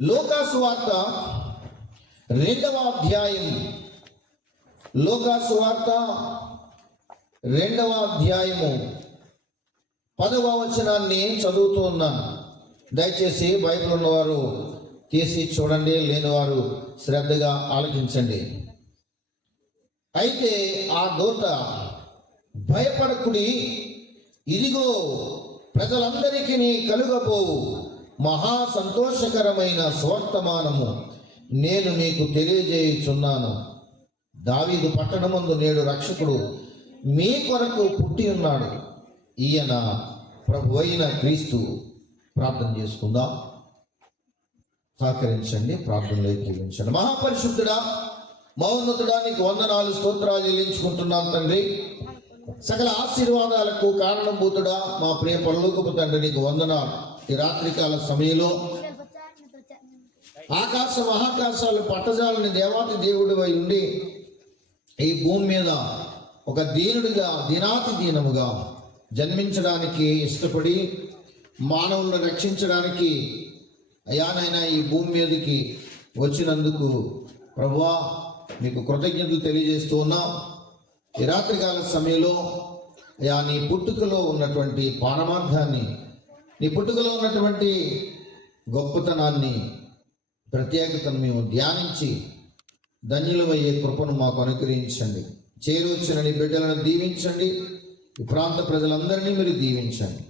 లూకా సువార్త 2వ అధ్యాయం, లూకా సువార్త 2వ అధ్యాయము 10వ వచనాన్ని చదువుతూ ఉన్నాను. దయచేసి బైబిల్ ఉన్నవారు తీసి చూడండి, లేనివారు శ్రద్ధగా ఆలకించండి. అయితే ఆ దూత, భయపడకుడి, ఇదిగో ప్రజలందరికీ కలుగబోవు మహా సంతోషకరమైన స్వర్తమానము నేను మీకు తెలియజేయుచున్నాను. దావీదు పట్టణమందు నేడు రక్షకుడు మీ కొరకు పుట్టి ఉన్నాడు, ఈయన ప్రభు అయిన క్రీస్తు. ప్రార్థన చేసుకుందాం. సహకరించండి, ప్రార్థనలో జీవించండి. మహాపరిశుద్ధుడా, మహోన్నతుడా, నీకు వందనాలు స్తోత్రాలు చెల్లించుకుంటున్నాను తండ్రి. సకల ఆశీర్వాదాలకు కారణభూతుడా మా ప్రియ పరలోకపు తండ్రి, నీకు వందనాలు. ఈ రాత్రికాల సమయంలో ఆకాశ మహాకాశాలు పట్టజాలని దేవాతి దేవుడు అయి ఉండి ఈ భూమి మీద ఒక దీనుడిగా, దినాతి దీనముగా జన్మించడానికి ఇష్టపడి మానవులను రక్షించడానికి అయానైనా ఈ భూమి మీదకి వచ్చినందుకు ప్రభువా నీకు కృతజ్ఞతలు తెలియజేస్తూ ఉన్నాం. ఈ రాత్రికాల సమయంలో అయా నీ పుట్టుకలో ఉన్నటువంటి పారమార్థాన్ని, నీ పుట్టుకలో ఉన్నటువంటి గొప్పతనాన్ని, ప్రత్యేకతను మేము ధ్యానించి ధన్యులమయ్యే కృపను మాకు అనుగ్రహించండి. చేరొచ్చిన నీ బిడ్డలను దీవించండి. ఈ ప్రాంత ప్రజలందరినీ మీరు దీవించండి.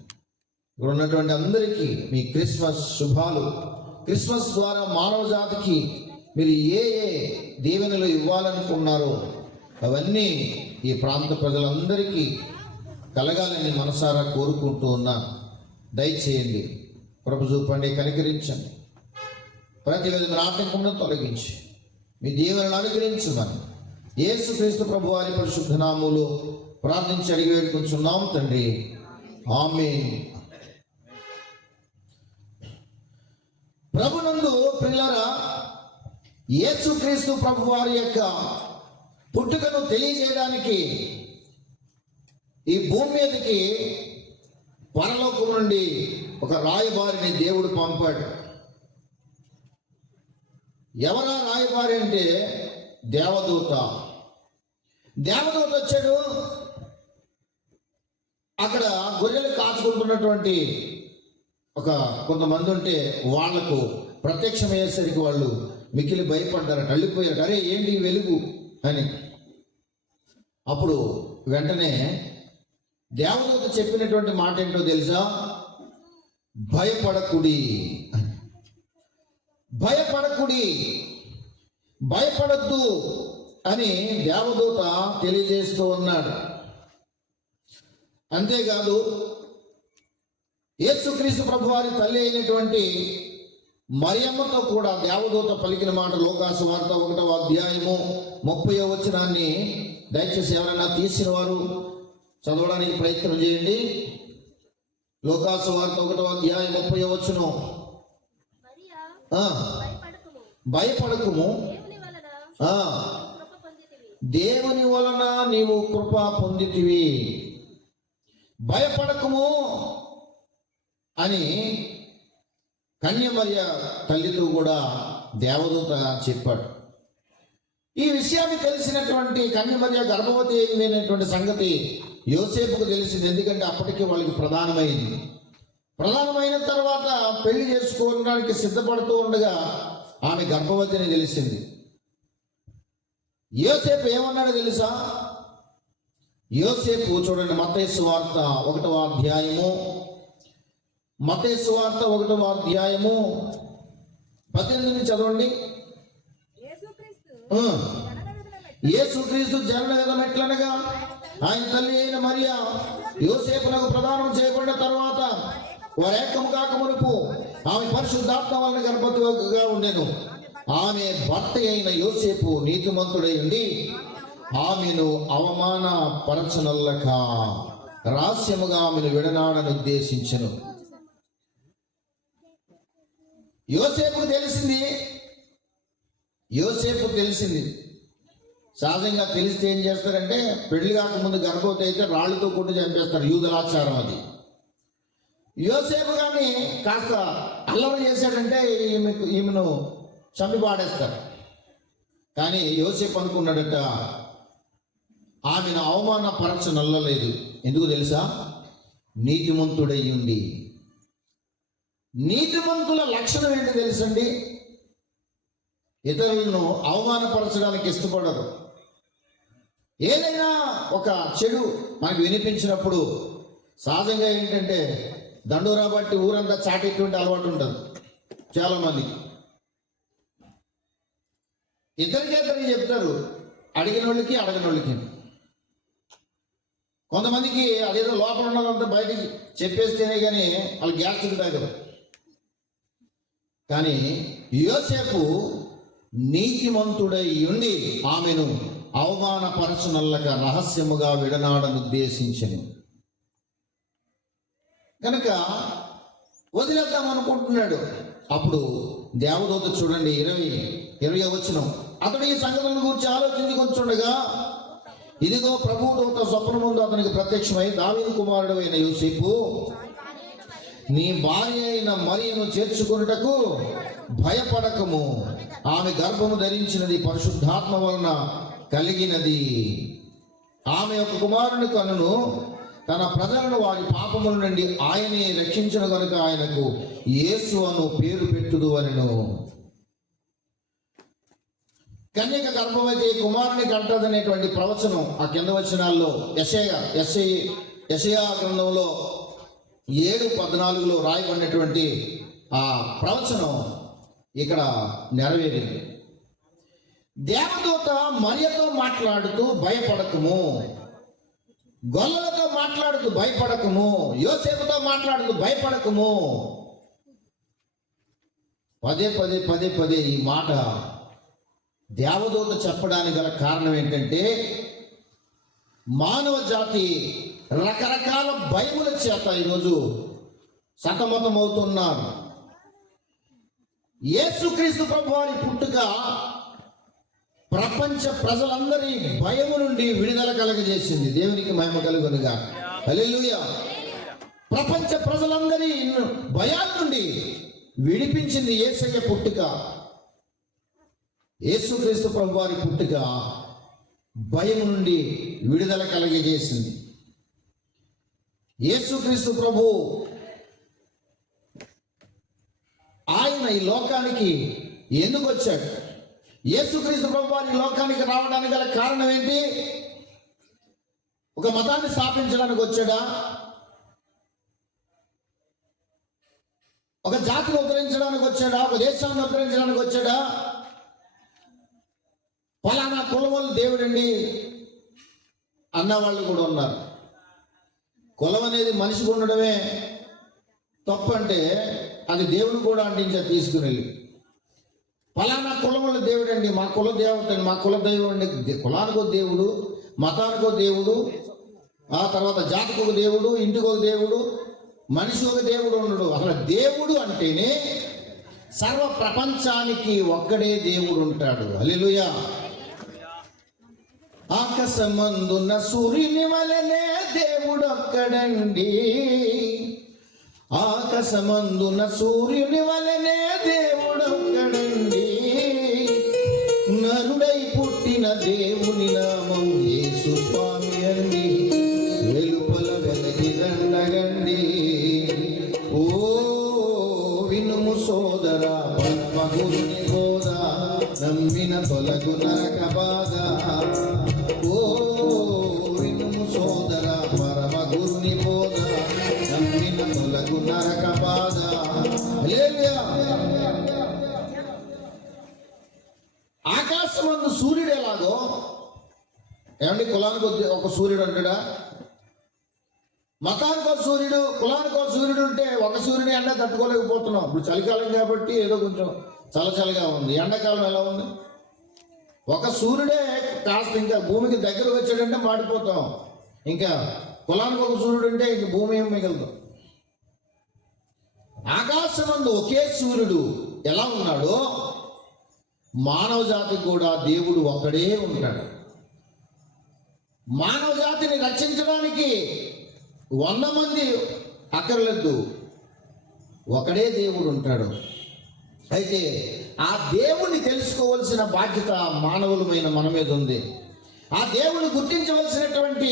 ఇక్కడ ఉన్నటువంటి అందరికీ మీ క్రిస్మస్ శుభాలు. క్రిస్మస్ ద్వారా మానవ జాతికి మీరు ఏ ఏ దీవెనలు ఇవ్వాలనుకున్నారో అవన్నీ ఈ ప్రాంత ప్రజలందరికీ కలగాలని మనసారా కోరుకుంటూ ఉన్నాను. దయచేయండి, కృప చూపండి, కనికరించండి. ప్రతి విధమైన ఆటంకమును తొలగించి మీ దీవెనలు అనుగ్రహించమని యేసుక్రీస్తు ప్రభు వారి పరిశుద్ధ నామములో ప్రార్థించి అడిగి వేడుకుంటున్నాం తండ్రి, ఆమేన్. ప్రభునందు ప్రియులారా, యేసుక్రీస్తు ప్రభు వారి యొక్క పుట్టుకను తెలియజేయడానికి ఈ భూమి మీదకి పరలోకం నుండి ఒక రాయబారిని దేవుడు పంపాడు. ఎవరా రాయబారి అంటే దేవదూత. దేవదూత వచ్చాడు. అక్కడ గొర్రెలు కాచుకుంటున్నటువంటి కొంతమంది ఉంటే వాళ్లకు ప్రత్యక్షమయ్యేసరికి వాళ్ళు మిక్కిలి భయపడ్డారట, అల్లిపోయారు. అరే ఏంటి వెలుగు అని. అప్పుడు వెంటనే దేవదూత చెప్పినటువంటి మాట ఏంటో తెలుసా? భయపడకుడి, భయపడకుడి, భయపడద్దు అని దేవదూత తెలియజేస్తూ ఉన్నాడు. అంతేకాదు, యేసుక్రీస్తు ప్రభు వారి తల్లి అయినటువంటి మరియమ్మతో కూడా దేవదూత పలికిన మాట లూకా సువార్త 1వ అధ్యాయము 30వ వచనాన్ని దయచేసి ఎవరైనా తీసిన వారు చదవడానికి ప్రయత్నం చేయండి. లూకా సువార్త 1వ అధ్యాయం 30వ వచనం. భయపడకుము, దేవుని వలన నీవు కృప పొందితివి. భయపడకుము అని కన్యమర్య తల్లితో కూడా దేవదూత చెప్పాడు. ఈ విషయాన్ని తెలిసినటువంటి కన్యమర్య గర్భవతి అయిందనేటువంటి సంగతి యోసేపుకు తెలిసింది. ఎందుకంటే అప్పటికే వాళ్ళకి ప్రధానమైంది. ప్రధానమైన తర్వాత పెళ్లి చేసుకోవడానికి సిద్ధపడుతూ ఉండగా ఆమె గర్భవతిని తెలిసింది. యోసేపు ఏమన్నాడు తెలుసా? యోసేపు చూడండి, మత్తయి సువార్త 1వ అధ్యాయము, మత్తయి సువార్త 1వ అధ్యాయము 18 చదవండి. యేసుక్రీస్తు జనన విధం ఎట్లనగా ఆయన తల్లి అయిన మరియ యోసేపునకు ప్రదానం చేయబడిన తర్వాత వారేకము కాక మునుపు ఆమె పరిశుద్ధాత్మ వలన గర్భవతిగా ఉండెను. ఆమె భర్త అయిన యోసేపు నీతిమంతుడై ఉండి ఆమెను అవమాన పరచనల్లక రహస్యముగా ఆమెను విడనాడని ఉద్దేశించెను. యోసేపుకు తెలిసింది. సహజంగా తెలిస్తే ఏం చేస్తారంటే, పెళ్లి కాకముందు గర్భవతి అయితే రాళ్లతో కొట్టి చంపేస్తారు, యూదులాచారం అది. యోసేపు కానీ కాస్త అల్లరి చేశాడంటే ఈమెను చంపి పాడేస్తారు. కానీ యోసేపు అనుకున్నాడట, ఆమెను అవమానపరచనల్లలేదు. ఎందుకు తెలుసా? నీతిమంతుడై ఉండి. నీతిమంతుల లక్షణం ఏంటి తెలుసండి? ఇతరులను అవమానపరచడానికి ఇష్టపడరు. ఏదైనా ఒక చెడు మనకు వినిపించినప్పుడు సహజంగా ఏంటంటే దండోరా బట్టి ఊరంతా చాటేటువంటి అలవాటు ఉంటుంది చాలామంది. ఇద్దరికి చెప్తారు, అడిగిన వాళ్ళకి అడగని వాళ్ళకి. కొంతమందికి అదేదో లోపల ఉన్నదంతా బయటికి చెప్పేస్తేనే కానీ వాళ్ళు గ్యాస్ తాగరు. కానీ యోసేపు నీతిమంతుడై ఉండి ఆమెను అవమానపరచనల్లక రహస్యముగా విడనాడనుద్దేశించను. కనుక వదిలేద్దాం అనుకుంటున్నాడు. అప్పుడు దేవదూత చూడండి 20 వచనం, అతడు ఈ సంగతులను గురించి ఆలోచించుకొంచుండగా ఇదిగో ప్రభువు దూత స్వప్న ముందు అతనికి ప్రత్యక్షమై, దావీదు కుమారుడు అయిన యోసేపు, నీ భార్య అయిన మరియను చేర్చుకొనుటకు భయపడకము. ఆమె గర్భము ధరించినది పరిశుద్ధాత్మ వలన కలిగినది. ఆమె ఒక కుమారుని కనును. తన ప్రజలను వారి పాపముల నుండి ఆయనే రక్షించిన కనుక ఆయనకు యేసు అను పేరు పెట్టుదు అనెను. కన్యక గర్భవతి కుమారుని కంటదనేటువంటి ప్రవచనం ఆ కింద వచనాల్లో యెషయా గ్రంథంలో 7:14 రాయబడినటువంటి ఆ ప్రవచనం ఇక్కడ నెరవేరింది. దేవదూత మరియతో మాట్లాడుతూ భయపడకము, గొల్లలతో మాట్లాడుతూ భయపడకము, యోసేపుతో మాట్లాడుతూ భయపడకము. పదే ఈ మాట దేవదూత చెప్పడానికి గల కారణం ఏంటంటే, మానవ జాతి రకరకాల భయముల చేత ఈరోజు సతమతమవుతున్నారు. యేసుక్రీస్తు ప్రభువారి పుట్టుక ప్రపంచ ప్రజలందరి భయము నుండి విడుదల కలగజేసింది. దేవునికి మహిమ కలుగునుగా. హల్లెలూయా. ప్రపంచ ప్రజలందరి భయాల నుండి విడిపించింది యేసయ్య పుట్టుక. యేసుక్రీస్తు ప్రభువారి పుట్టుక భయము నుండి విడుదల కలగజేసింది. యేసుక్రీస్తు ప్రభు ఆయన ఈ లోకానికి ఎందుకు వచ్చాడు? యేసుక్రీస్తు ప్రభువారి లోకానికి రావడానికి గల కారణం ఏంటి? ఒక మతాన్ని స్థాపించడానికి వచ్చాడా? ఒక జాతిని ఉద్ధరించడానికి వచ్చాడా? ఒక దేశాన్ని ఉద్ధరించడానికి వచ్చాడా? ఫలానా కులం వాళ్ళు దేవుడండి అన్నవాళ్ళు కూడా ఉన్నారు. కులం అనేది మనిషికి ఉండడమే తప్పంటే అది దేవుని కూడా అంటించారు తీసుకుని వెళ్ళి. ఫలానా కులం వాళ్ళ దేవుడు అండి, మా కుల దేవత, మా కుల దైవం అండి. కులానికో దేవుడు, మతానికో దేవుడు, ఆ తర్వాత జాతికి ఒక దేవుడు, ఇంటికి ఒక దేవుడు, మనిషి ఒక దేవుడు ఉండడు. అసలు దేవుడు అంటేనే సర్వ ప్రపంచానికి ఒక్కడే దేవుడు ఉంటాడు. హల్లెలూయా. ఆకాశమందున్న సూర్యుని వలనే దేవుడు ఒక్కడండి. ఆకాశమందున్న సూర్యుని వలనే దేవుడు ఒక్కడండి. నరుడై పుట్టిన దేవుని నామం యేసు స్వామి అండి. వెలుపల వెలగి దండగండి. ఓ వినుము సోదరా, పరమగురుని బోధ, నమ్మిన తొలగు నరక బాధ. ఓ వినుము సోదరా, పరమగురుని బోధ, నమ్మిన తొలగు నరక బాధ. హల్లెలూయా. ఆకాశమందు సూర్యుడు ఎలాగో, ఏమండి, కులానికి ఒక సూర్యుడు అంటాడా? మతానికి ఒక సూర్యుడు, కులానికి ఒక సూర్యుడు ఉంటే ఒక సూర్యుని ఎండ తట్టుకోలేకపోతున్నాం. ఇప్పుడు చలికాలం కాబట్టి ఏదో కొంచెం చల్లచలిగా ఉంది. ఎండాకాలం ఎలా ఉంది? ఒక సూర్యుడే కాస్త ఇంకా భూమికి దగ్గరకు వచ్చాడంటే మాడిపోతాం. ఇంకా కులానికి ఒక సూర్యుడు ఉంటే ఇంక భూమి ఏం మిగలదు. ఆకాశమందు ఒకే సూర్యుడు ఎలా ఉన్నాడో మానవ జాతికి కూడా దేవుడు ఒక్కడే ఉంటాడు. మానవ జాతిని రక్షించడానికి 100 మంది అక్కర్లేదు. ఒకడే దేవుడు ఉంటాడు. అయితే ఆ దేవుణ్ణి తెలుసుకోవలసిన బాధ్యత మానవులమైన మన మీద ఉంది. ఆ దేవుణ్ణి గుర్తించవలసినటువంటి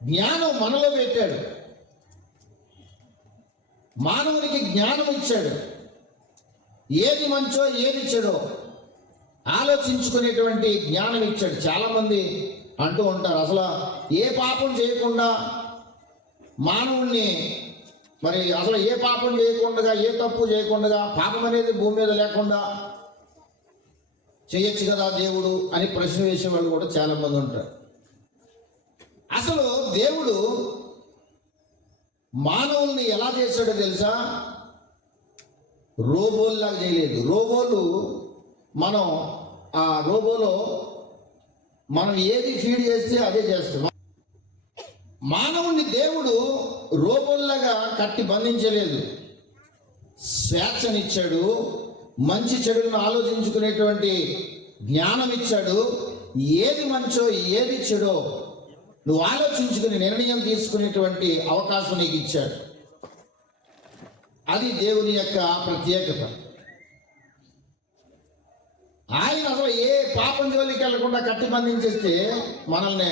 జ్ఞానం మనలో పెట్టాడు. మానవునికి జ్ఞానం ఇచ్చాడు. ఏది మంచో ఏది చెడో ఆలోచించుకునేటువంటి జ్ఞానం ఇచ్చాడు. చాలామంది అంటూ ఉంటారు, అసలు ఏ పాపం చేయకుండా మానవుణ్ణి, మరి అసలు ఏ పాపం చేయకుండా, ఏ తప్పు చేయకుండా, పాపం అనేది భూమి మీద లేకుండా చేయొచ్చు కదా దేవుడు అని ప్రశ్న వేసేవాళ్ళు కూడా చాలామంది ఉంటారు. అసలు దేవుడు మానవుల్ని ఎలా చేశాడో తెలుసా? రోబోల్లాగా చేయలేదు. రోబోలు మనం ఆ రోబోలో మనం ఏది ఫీడ్ చేస్తే అదే చేస్తాం. మానవుని దేవుడు రోబోల్లాగా కట్టి బంధించలేదు. స్వేచ్ఛనిచ్చాడు, మంచి చెడులను ఆలోచించుకునేటువంటి జ్ఞానం ఇచ్చాడు. ఏది మంచో ఏది చెడో నువ్వు ఆలోచించుకుని నిర్ణయం తీసుకునేటువంటి అవకాశం నీకు ఇచ్చాడు. అది దేవుని యొక్క ప్రత్యేకత. ఆయన అసలు ఏ పాపం జోలికి వెళ్లకుండా కట్టి బంధించేస్తే మనల్ని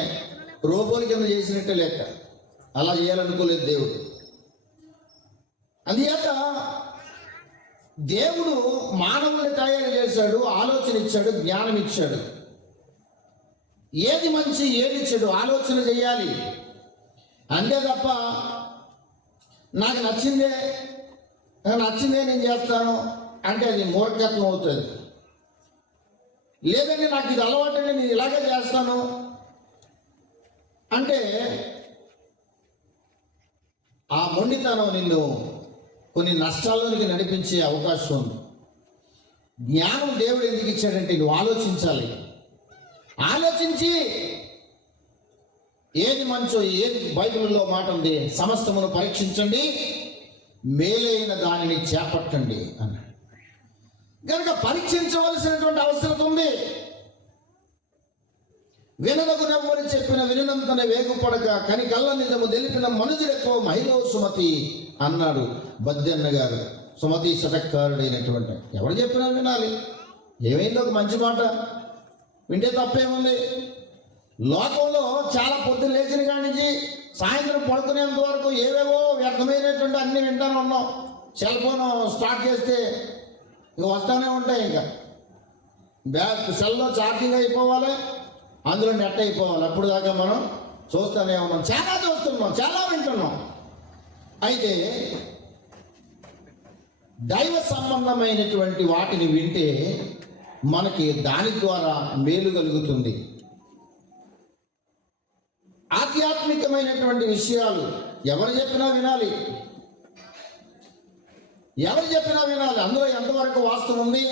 రోబోల కింద చేసినట్టే లెక్క. అలా చేయాలనుకోలేదు దేవుడు. అందుచేత దేవుడు మానవుల్ని తయారు చేశాడు, ఆలోచన ఇచ్చాడు, జ్ఞానం ఇచ్చాడు. ఏది మంచి ఏది చెడు ఆలోచన చేయాలి. అంతే తప్ప నాకు నచ్చిందే నేను చేస్తాను అంటే అది మూర్ఖత్వం అవుతుంది. లేదంటే నాకు ఇది అలవాటు, నేను ఇలాగే చేస్తాను అంటే ఆ మొండితనం నిన్ను కొన్ని నష్టాల్లోనికి నడిపించే అవకాశం ఉంది. జ్ఞానం దేవుడు ఎందుకు ఇచ్చాడంటే నువ్వు ఆలోచించాలి. ఆలోచించి ఏది మంచో ఏది, బైబిల్లో మాట ఉంది, సమస్తమును పరీక్షించండి, మేలైన దానిని చేపట్టండి అన్నాడు. కనుక పరీక్షించవలసినటువంటి అవసరం ఉంది. వినదగు నమ్మని చెప్పిన వినంతనే వేగుపడక కని కళ్ళ నిజము తెలిపిన మనుజుడెక్కువ మహిళ సుమతి అన్నాడు బద్దెన్న గారు. సుమతి శతకారుడైనటువంటి ఎవరు చెప్పినా వినాలి. ఏమైంది ఒక మంచి మాట వింటే తప్పేముంది? లోకంలో చాలా పొద్దున్న లేచిన కాడి నుంచి సాయంత్రం పడుకునేంత వరకు ఏవేవో వ్యర్థమైనటువంటి అన్ని వింటానే ఉన్నాం. సెల్ ఫోన్ స్టార్ట్ చేస్తే ఇక వస్తూనే ఉంటాయి. ఇంకా సెల్లో ఛార్జింగ్ అయిపోవాలి, అందులో నెట్ అయిపోవాలి. అప్పుడు దాకా మనం చూస్తూనే ఉన్నాం, చాలా చూస్తున్నాం, చాలా వింటున్నాం. అయితే దైవ సంబంధమైనటువంటి వాటిని వింటే మనకి దాని ద్వారా మేలు కలుగుతుంది. ఆధ్యాత్మికమైనటువంటి విషయాలు ఎవరు చెప్పినా వినాలి, ఎవరు చెప్పినా వినాలి. అందులో ఎంతవరకు వాస్తవం ఉంది,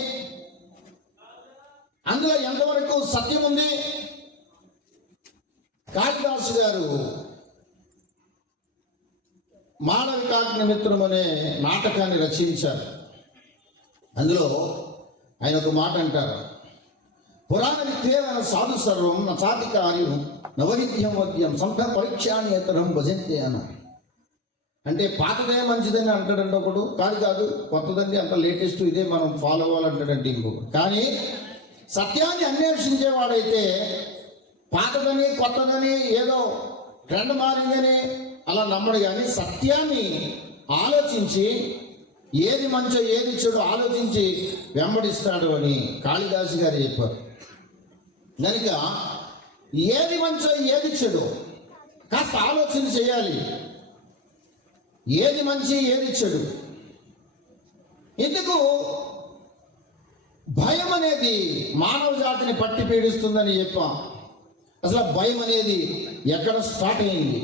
అందులో ఎంతవరకు సత్యం ఉంది. కాళిదాసు గారు మానవికాగ్ని మిత్రం అనే నాటకాన్ని రచించారు. అందులో ఆయన ఒక మాట అంటారు, పురాణ విద్యేన సాధు సర్వం నచాతి కార్యం నవవిద్యం వద్యం సంప పరీక్షానితరం భజంతే అన్న. అంటే పాతదే మంచిదని అంటాడంటే ఒకడు, కాదు కొత్తదండి అంత లేటెస్ట్ ఇదే మనం ఫాలో అవ్వాలంటాడంటే ఇంకొకడు. కానీ సత్యాన్ని అన్వేషించేవాడైతే పాతదని కొత్తదని ఏదో ట్రెండ్ మారిందని అలా నమ్మడు. కానీ సత్యాన్ని ఆలోచించి ఏది మంచో ఏది చెడు ఆలోచించి వెంబడిస్తాడు అని కాళిదాసు గారు చెప్పారు. కనుక ఏది మంచో ఏది చెడు కాస్త ఆలోచన చేయాలి. ఏది మంచి ఏది చెడు. ఎందుకు భయం అనేది మానవ జాతిని పట్టి పీడిస్తుందని చెప్పాం. అసలు భయం అనేది ఎక్కడ స్టార్ట్ అయింది?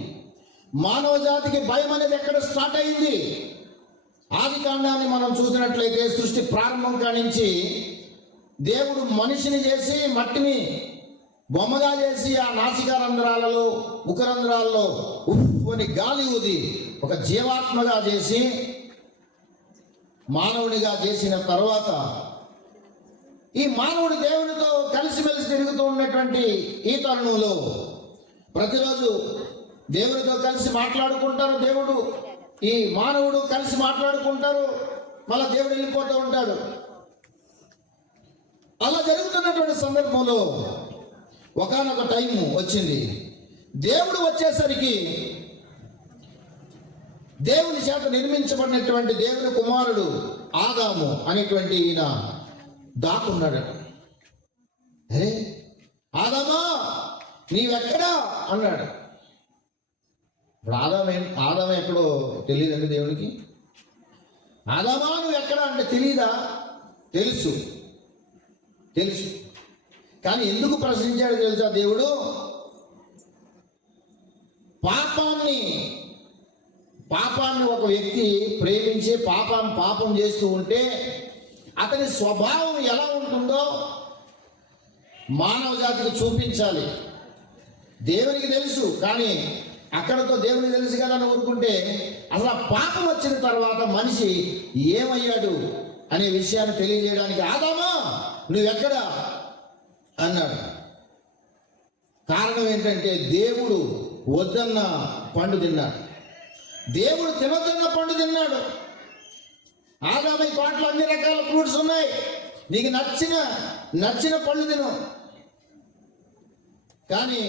మానవ జాతికి భయం అనేది ఎక్కడ స్టార్ట్ అయింది? ఆది కాండాన్ని మనం చూసినట్లయితే సృష్టి ప్రారంభం కానించి దేవుడు మనిషిని చేసి మట్టిని బొమ్మగా చేసి ఆ నాసికా రంధ్రాలలో ముఖరంధ్రాల్లో ఉఫ్ అని గాలి ఊది ఒక జీవాత్మగా చేసి మానవునిగా చేసిన తర్వాత ఈ మానవుడు దేవునితో కలిసిమెలిసి తిరుగుతూ ఉన్నటువంటి ఈ తరుణంలో ప్రతిరోజు దేవునితో కలిసి మాట్లాడుకుంటారు. దేవుడు ఈ మానవుడు కలిసి మాట్లాడుకుంటారు, మళ్ళా దేవుడు వెళ్ళిపోతూ ఉంటాడు. అలా జరుగుతున్నటువంటి సందర్భంలో ఒకానొక టైం వచ్చింది. దేవుడు వచ్చేసరికి దేవుని చేత నిర్మించబడినటువంటి దేవుని కుమారుడు ఆదాము అనేటువంటి ఈయన దాక్కున్నాడు. అరే ఆదామా నీవెక్కడా అన్నాడు. ఇప్పుడు ఆదాము ఎక్కడో తెలియదండి దేవునికి. ఆదామా నువ్వు ఎక్కడా అంటే తెలీదా? తెలుసు. కానీ ఎందుకు ప్రశ్నించాడు తెలుసా దేవుడు? పాపాన్ని ఒక వ్యక్తి ప్రేమించి పాపం చేస్తూ ఉంటే అతని స్వభావం ఎలా ఉంటుందో మానవ జాతికి చూపించాలి. దేవునికి తెలుసు, కానీ అక్కడతో దేవునికి తెలుసు కదా అని ఊరుకుంటే అసలు ఆ పాపం వచ్చిన తర్వాత మనిషి ఏమయ్యాడు అనే విషయాన్ని తెలియజేయడానికి ఆదామా నువ్వెక్కడా అన్నాడు. కారణం ఏంటంటే దేవుడు వద్దన్న పండు తిన్నాడు, దేవుడు తినొద్దన్న పండు తిన్నాడు. ఆదాము ఈ తోటలో అన్ని రకాల ఫ్రూట్స్ ఉన్నాయి, నీకు నచ్చిన పళ్ళు తిను, కానీ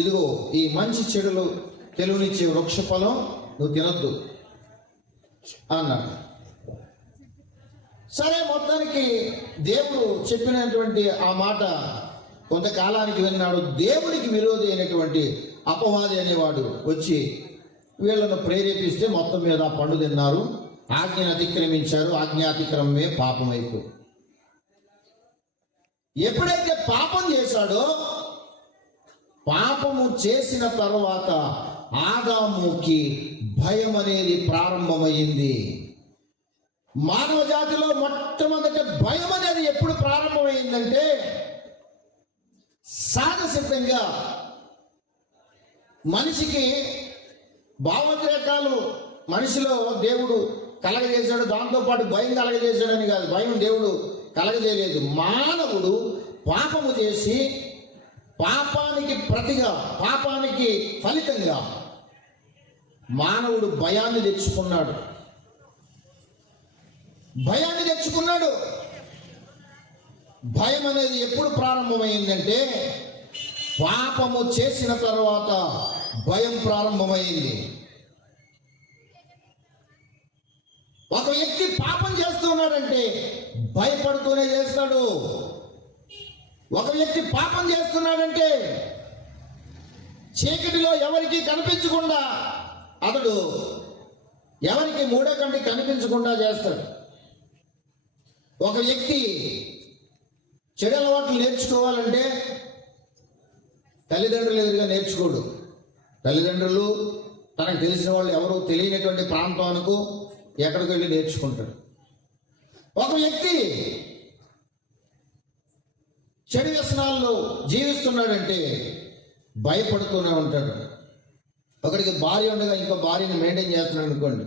ఇదిగో ఈ మంచి చెడులు తెలివినిచ్చే వృక్ష ఫలం నువ్వు తినొద్దు అన్నాడు. సరే, మొత్తానికి దేవుడు చెప్పినటువంటి ఆ మాట కొంతకాలానికి విన్నాడు. దేవుడికి విరోధి అయినటువంటి అపవాది అనేవాడు వచ్చి వీళ్ళను ప్రేరేపిస్తే మొత్తం మీద ఆ పండు తిన్నారు, ఆజ్ఞను అతిక్రమించారు. ఆజ్ఞాతిక్రమమే పాపం అయిపోయి ఎప్పుడైతే పాపం చేశాడో, పాపము చేసిన తర్వాత ఆదాముకి భయం అనేది ప్రారంభమైంది. మానవ జాతిలో మొట్టమొదటి భయం అనేది ఎప్పుడు ప్రారంభమైందంటే, సహజసిద్ధంగా మనిషికి భావోద్రేకాలు మనిషిలో దేవుడు కలగజేశాడు, దాంతోపాటు భయం కలగజేశాడని కాదు. భయం దేవుడు కలగజేయలేదు. మానవుడు పాపము చేసి పాపానికి ప్రతిగా, పాపానికి ఫలితంగా మానవుడు భయాన్ని తెచ్చుకున్నాడు. భయం అనేది ఎప్పుడు ప్రారంభమైందంటే, పాపము చేసిన తర్వాత భయం ప్రారంభమైంది. ఒక వ్యక్తి పాపం చేస్తున్నాడంటే భయపడుతూనే చేస్తాడు. ఒక వ్యక్తి పాపం చేస్తున్నాడంటే చీకటిలో ఎవరికి కనిపించకుండా అతడు ఎవరికి మూడో కంటికి కనిపించకుండా చేస్తాడు. ఒక వ్యక్తి చెడు అలవాట్లు నేర్చుకోవాలంటే తల్లిదండ్రులు ఎదురుగా నేర్చుకోడు. తల్లిదండ్రులు తనకు తెలిసిన వాళ్ళు ఎవరు తెలియనటువంటి ప్రాంతానికి ఎక్కడికి వెళ్ళి నేర్చుకుంటాడు. ఒక వ్యక్తి చెడు వ్యసనాల్లో జీవిస్తున్నాడంటే భయపడుతూనే ఉంటాడు. ఒకడికి భార్య ఉండగా ఇంకో భార్యని మెయింటైన్ చేస్తున్నాడు అనుకోండి,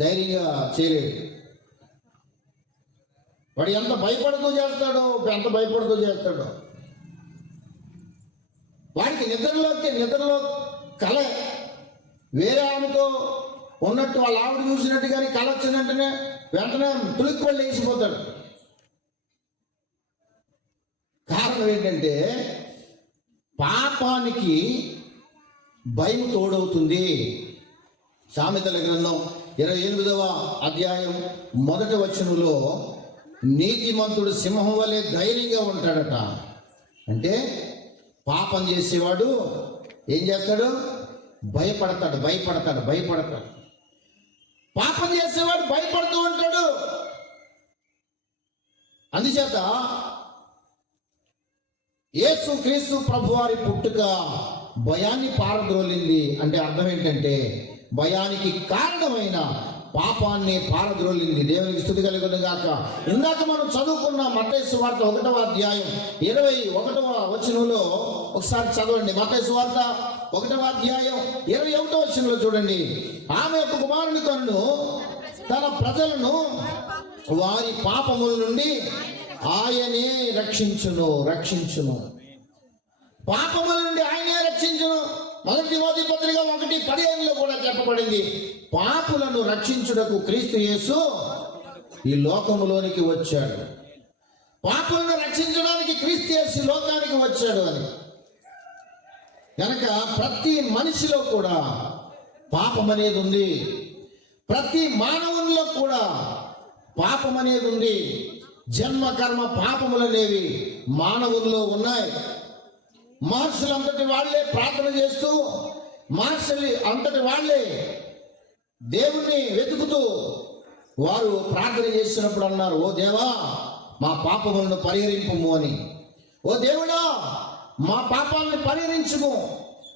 ధైర్యంగా చేయలేడు. వాడు ఎంత భయపడుతూ చేస్తాడో వాడికి నిద్రలో కళ వేరే ఆమెతో ఉన్నట్టు వాళ్ళ ఆవిడ చూసినట్టు కానీ కళ వచ్చినట్టునే వెంటనే తులికి వెళ్ళి వేసిపోతాడు. కారణం ఏంటంటే పాపానికి భయం తోడవుతుంది. సామెతల గ్రంథం 28వ అధ్యాయం 1వ వచనంలో నీతిమంతుడు సింహం వలె ధైర్యంగా ఉంటాడట. అంటే పాపం చేసేవాడు ఏం చేస్తాడు? భయపడతాడు. పాపం చేసేవాడు భయపడుతూ ఉంటాడు. అందుచేత యేసు క్రీస్తు ప్రభువారి పుట్టుక భయాన్ని పారద్రోలింది. అంటే అర్థం ఏంటంటే భయానికి కారణమైన పాపాన్ని పారద్రోలింది. దేవునికి స్తుతి కలుగును గాక. ఇందాక మనం చదువుకున్న మత్తయి సువార్త 1వ అధ్యాయం 21వ వచనంలో ఒకసారి చదవండి. మత్తయి సువార్త 1వ అధ్యాయం 21వ వచనంలో చూడండి. ఆమె యొక్క కుమారుని కన్ను తన ప్రజలను వారి పాపముల నుండి ఆయనే రక్షించును. పాపముల నుండి ఆయనే రక్షించును. మొదటి తిమోతి పత్రిక 1:15 కూడా చెప్పబడింది, పాపులను రక్షించుటకు క్రీస్తు యేసు ఈ లోకములోనికి వచ్చాడు. పాపులను రక్షించడానికి క్రీస్తు యేసు లోకానికి వచ్చాడు అని. కనుక ప్రతి మనిషిలో కూడా పాపం అనేది ఉంది. ప్రతి మానవుల్లో కూడా పాపం అనేది ఉంది. జన్మ కర్మ పాపములు అనేవి మానవుల్లో ఉన్నాయి. మహర్షులు అంతటి వాళ్లే ప్రార్థన చేస్తూ, మహర్షులు అంతటి వాళ్లే దేవుణ్ణి వెతుకుతూ వారు ప్రార్థన చేసినప్పుడు అన్నారు, ఓ దేవా మా పాపములను పరిహరింపుము అని. ఓ దేవుడా మా పాపాలను పరిహరించుము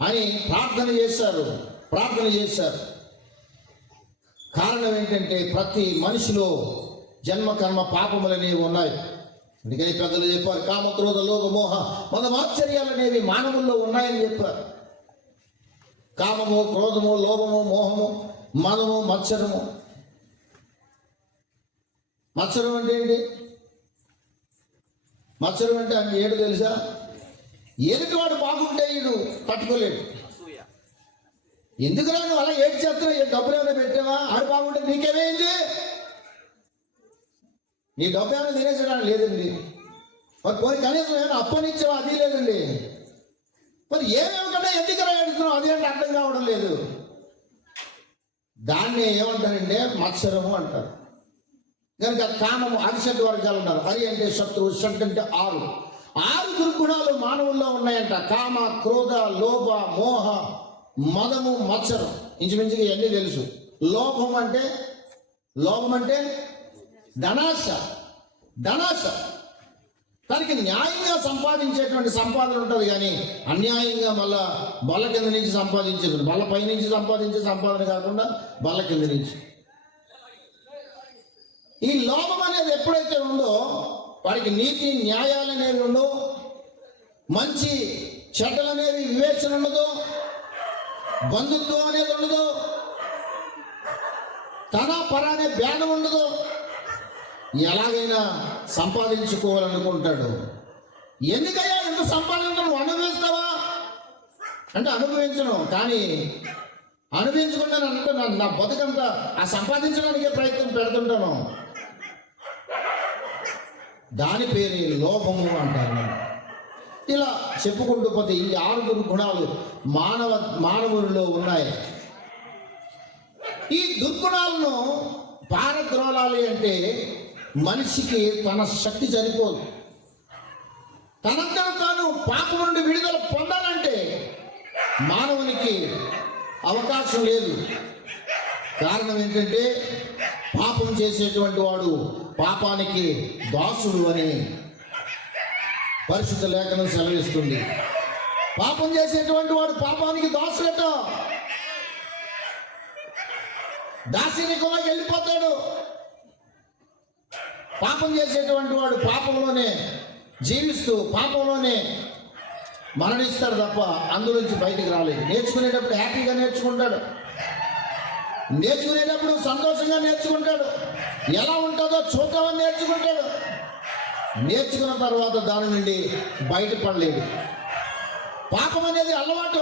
అని ప్రార్థన చేశారు. కారణం ఏంటంటే ప్రతి మనిషిలో జన్మ కర్మ పాపములు అనేవి ఉన్నాయి. అందుకని పెద్దలు చెప్పారు, కామ క్రోధ లోభ మోహ మద మాత్సర్యాలు అనేవి మానవుల్లో ఉన్నాయని చెప్పారు. కామము, క్రోధము, లోభము, మోహము, మదము, మత్సరము. మత్సరం అంటే ఏంటి? మత్సరం అంటే ఏడు తెలుసా? ఎదుటివాడు బాగుంటే ఈడు తట్టుకోలేడు. ఎందుకు రాను అలా ఏడు చేస్తున్నా? ఏ డబ్బులు ఏమైనా పెట్టావా? ఆడు బాగుంటే నీకేమైంది? నీ డబ్బు ఏమైనా తినేసడానికి లేదండి. మరి పోయి కనీసం ఏమైనా అప్పనిచ్చావా? అది లేదండి. మరి ఏమేమికన్నా ఎందుకు రాడుతున్నావు? అది అంటే అర్థం కావడం లేదు. దాన్ని ఏమంటారంటే మత్సరము అంటారు. కనుక కామము అరిషడ్ వర్గాలు ఉన్నారు. హరి అంటే శత్రువు, షడ్ అంటే 6 దుర్గుణాలు మానవుల్లో ఉన్నాయంట. కామ, క్రోధ, లోభ, మోహ, మదము, మత్సరం. ఇంచుమించుగా ఇవన్నీ తెలుసు. లోభం అంటే ధనాశ. తనకి న్యాయంగా సంపాదించేటువంటి సంపాదన ఉంటుంది, కానీ అన్యాయంగా మళ్ళా బల్ల కింద నుంచి సంపాదించేది, బల్ల పై నుంచి సంపాదించే సంపాదన కాకుండా బల్ల కింద నుంచి. ఈ లోభం అనేది ఎప్పుడైతే ఉందో వాడికి నీతి న్యాయాలు అనేవి ఉండవు, మంచి చెడ్డలు అనేవి వివేచన ఉండదు, బంధుత్వం అనేది ఉండదు, తన పర అనే భేదం ఉండదు. ఎలాగైనా సంపాదించుకోవాలనుకుంటాడు. ఎందుకయ్యా ఎంత సంపాదించడం? అనుభవిస్తావా అంటే అనుభవించను, కానీ అనుభవించుకుంటాను అంటే నా బతుకంతా ఆ సంపాదించడానికే ప్రయత్నం పెడుతుంటాను. దాని పేరు లోభము అంటారు. ఇలా చెప్పుకుంటూ పోతే ఈ 6 దుర్గుణాలు మానవుల్లో ఉన్నాయి. ఈ దుర్గుణాలను పారద్రోలాలి అంటే మనిషికి తన శక్తి సరిపోదు. తనంతట తాను పాపం నుండి విడుదల పొందాలంటే మానవునికి అవకాశం లేదు. కారణం ఏంటంటే పాపం చేసేటువంటి వాడు పాపానికి దాసుడు అని పరిశుద్ధ లేఖనం సెలవిస్తుంది. పాపం చేసేటువంటి వాడు పాపానికి దాసుడట, దాసినికంలోకి వెళ్ళిపోతాడు. పాపం చేసేటువంటి వాడు పాపంలోనే జీవిస్తూ పాపంలోనే మరణిస్తాడు తప్ప అందులోంచి బయటికి రాలేదు. నేర్చుకునేటప్పుడు హ్యాపీగా నేర్చుకుంటాడు, నేర్చుకునేటప్పుడు సంతోషంగా నేర్చుకుంటాడు, ఎలా ఉంటుందో చూద్దామని నేర్చుకుంటాడు. నేర్చుకున్న తర్వాత దాని నుండి బయటపడలేడు. పాపం అనేది అలవాటు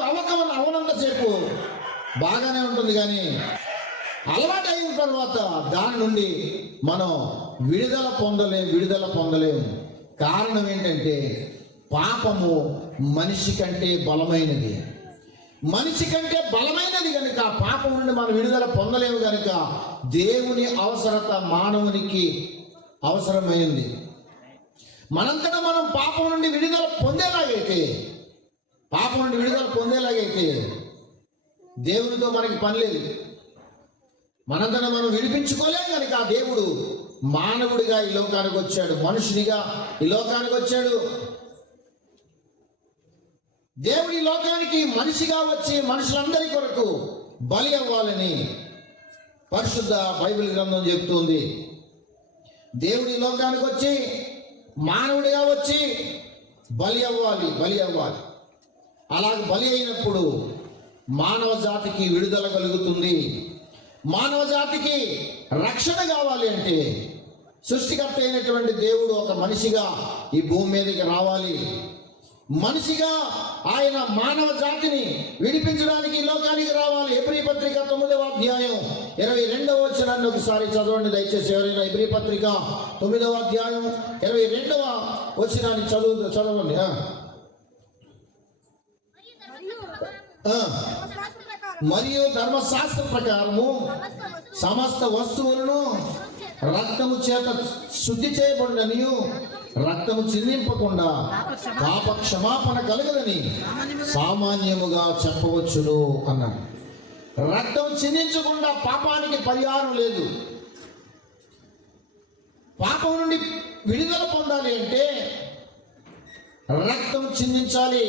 అవనంతసేపు బాగానే ఉంటుంది, కానీ అలవాటు అయిన తర్వాత దాని నుండి మనం విడుదల పొందలేము. కారణం ఏంటంటే పాపము మనిషి కంటే బలమైనది కనుక పాపం నుండి మనం విడుదల పొందలేము. కనుక దేవుని అవసరత మానవునికి అవసరమైంది. మనంతటా మనం పాపం నుండి విడుదల పొందేలాగైతే దేవునితో మనకి పని లేదు. మనంతటా మనం విడిపించుకోలేం. కనుక ఆ దేవుడు మానవుడిగా ఈ లోకానికి వచ్చాడు, మనుషునిగా ఈ లోకానికి వచ్చాడు. దేవుడి లోకానికి మనిషిగా వచ్చి మనుషులందరి కొరకు బలి అవ్వాలని పరిశుద్ధ బైబిల్ గ్రంథం చెబుతుంది. దేవుడి లోకానికి వచ్చి మానవుడిగా వచ్చి బలి అవ్వాలి. అలాగే బలి అయినప్పుడు మానవ జాతికి విడుదల కలుగుతుంది. మానవ జాతికి రక్షణ కావాలి అంటే సృష్టికర్త అయినటువంటి దేవుడు ఒక మనిషిగా ఈ భూమి మీదకి రావాలి. మనిషిగా ఆయన మానవ జాతిని విడిపించడానికి ఈ లోకానికి రావాలి. హెబ్రీ పత్రిక 9వ అధ్యాయం 22వ వచనాన్ని ఒకసారి చదవండి దయచేసి. ఎవరైనా హెబ్రీ పత్రిక 9వ అధ్యాయం 22వ వచనాన్ని చదవండి. మరియు ధర్మశాస్త్ర ప్రకారము సమస్త వస్తువులను రక్తము చేత శుద్ధి చేయబడిననియు రక్తము చిందింపకుండా పాప క్షమాపణ కలగదని సామాన్యముగా చెప్పవచ్చును అన్నాడు. రక్తం చిందించకుండా పాపానికి పరిహారం లేదు. పాపం నుండి విడుదల పొందాలి అంటే రక్తం చిందించాలి,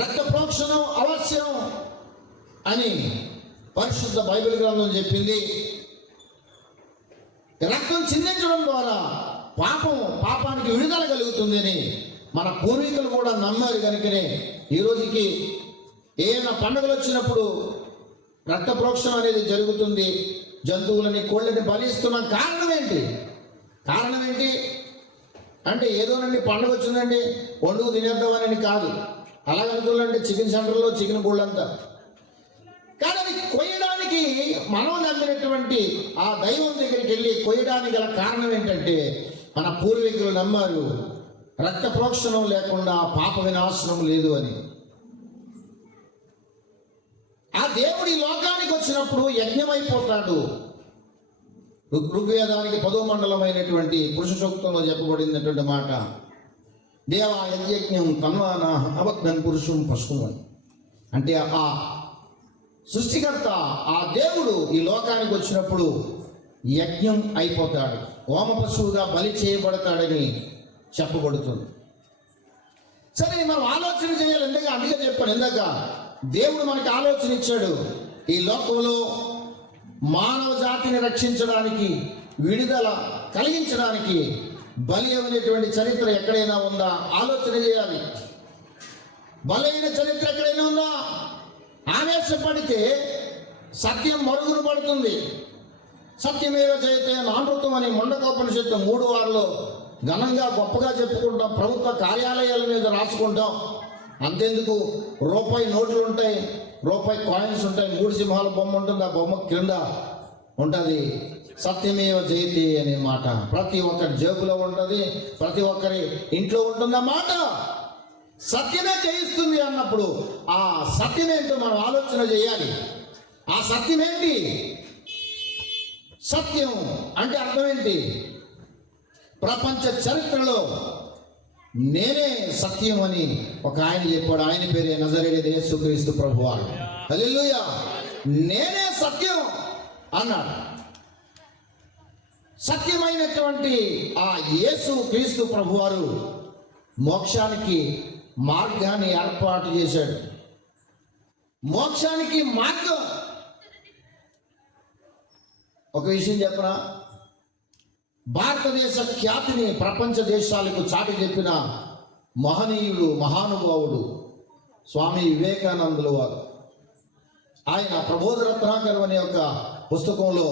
రక్త ప్రోక్షణం అవశ్యం అని పరిశుద్ధ బైబిల్ గ్రంథం చెప్పింది. రక్తం చిందించడం ద్వారా పాపానికి విడుదల కలుగుతుందని మన పూర్వీకులు కూడా నమ్మారు. కనుకనే ఈ రోజుకి ఏదైనా పండుగలు వచ్చినప్పుడు రక్త ప్రోక్షణం అనేది జరుగుతుంది. జంతువులని, కోళ్ళని బలిస్తున్నాం. కారణం ఏంటి అంటే ఏదోనండి పండుగ వచ్చిందండి వండుకు తినేద్దామని కాదు. అలాగనుకోవాలంటే చికెన్ సెంటర్లో చికెన్ బోళ్ళంతా. కానీ అది కొయ్యడానికి మనం నమ్మినటువంటి ఆ దైవం దగ్గరికి వెళ్ళి కొయ్యడానికి గల కారణం ఏంటంటే మన పూర్వీకులు నమ్మారు రక్త ప్రోక్షణం లేకుండా పాప వినాశనం లేదు అని. ఆ దేవుడి లోకానికి వచ్చినప్పుడు యజ్ఞమైపోతాడు. ఋగ్వేదానికి 10వ మండలమైనటువంటి పురుష సూక్తంలో చెప్పబడినటువంటి మాట, దేవా యజ్ఞం కన్వాన అవగ్నన్ పురుషం పశువు అని. అంటే ఆ సృష్టికర్త ఆ దేవుడు ఈ లోకానికి వచ్చినప్పుడు యజ్ఞం అయిపోతాడు, హోమ పశువుగా బలి చేయబడతాడని చెప్పబడుతుంది. సరే, మనం ఆలోచన చేయాలి. అందుకే చెప్పాను ఇందాక, దేవుడు మనకి ఆలోచన ఇచ్చాడు. ఈ లోకంలో మానవ జాతిని రక్షించడానికి, విడుదల కలిగించడానికి బలి అనేటువంటి చరిత్ర ఎక్కడైనా ఉందా? ఆలోచన చేయాలి. బలైన చరిత్ర ఎక్కడైనా ఉందా? ఆవేశపడితే సత్యం మరుగున పడుతుంది. సత్యమేవ జయతే నానృతం అని ముండకోపనిషత్తు 3:6లో ఘనంగా గొప్పగా చెప్పుకుంటాం. ప్రభుత్వ కార్యాలయాల మీద రాసుకుంటాం. అంతెందుకు, రూపాయి నోట్లు ఉంటాయి, రూపాయి కాయిన్స్ ఉంటాయి, 3 సింహాల బొమ్మ ఉంటుంది. ఆ బొమ్మ క్రింద ఉంటుంది సత్యమేవ జయతే అనే మాట. ప్రతి ఒక్కరి జేబులో ఉంటుంది, ప్రతి ఒక్కరి ఇంట్లో ఉంటుంది ఆ మాట. సత్యమే జయిస్తుంది అన్నప్పుడు ఆ సత్యమేంటో మనం ఆలోచన చేయాలి. ఆ సత్యమేంటి? సత్యం అంటే అర్థం ఏంటి? ప్రపంచ చరిత్రలో నేనే సత్యం అని ఒక ఆయన చెప్పాడు. ఆయన పేరే నజరేయుడైన యేసుక్రీస్తు ప్రభువారు. హల్లెలూయా. నేనే సత్యం అన్నాడు. సత్యమైనటువంటి ఆ యేసు క్రీస్తు ప్రభువారు మోక్షానికి మార్గాన్ని ఏర్పాటు చేశాడు. మోక్షానికి మార్గం. ఒక విషయం చెప్పనా, భారతదేశ ఖ్యాతిని ప్రపంచ దేశాలకు చాటి చెప్పిన మహనీయుడు, మహానుభావుడు స్వామి వివేకానందులు వారు. ఆయన ప్రబోధ రత్నాకరం అనే ఒక పుస్తకంలో,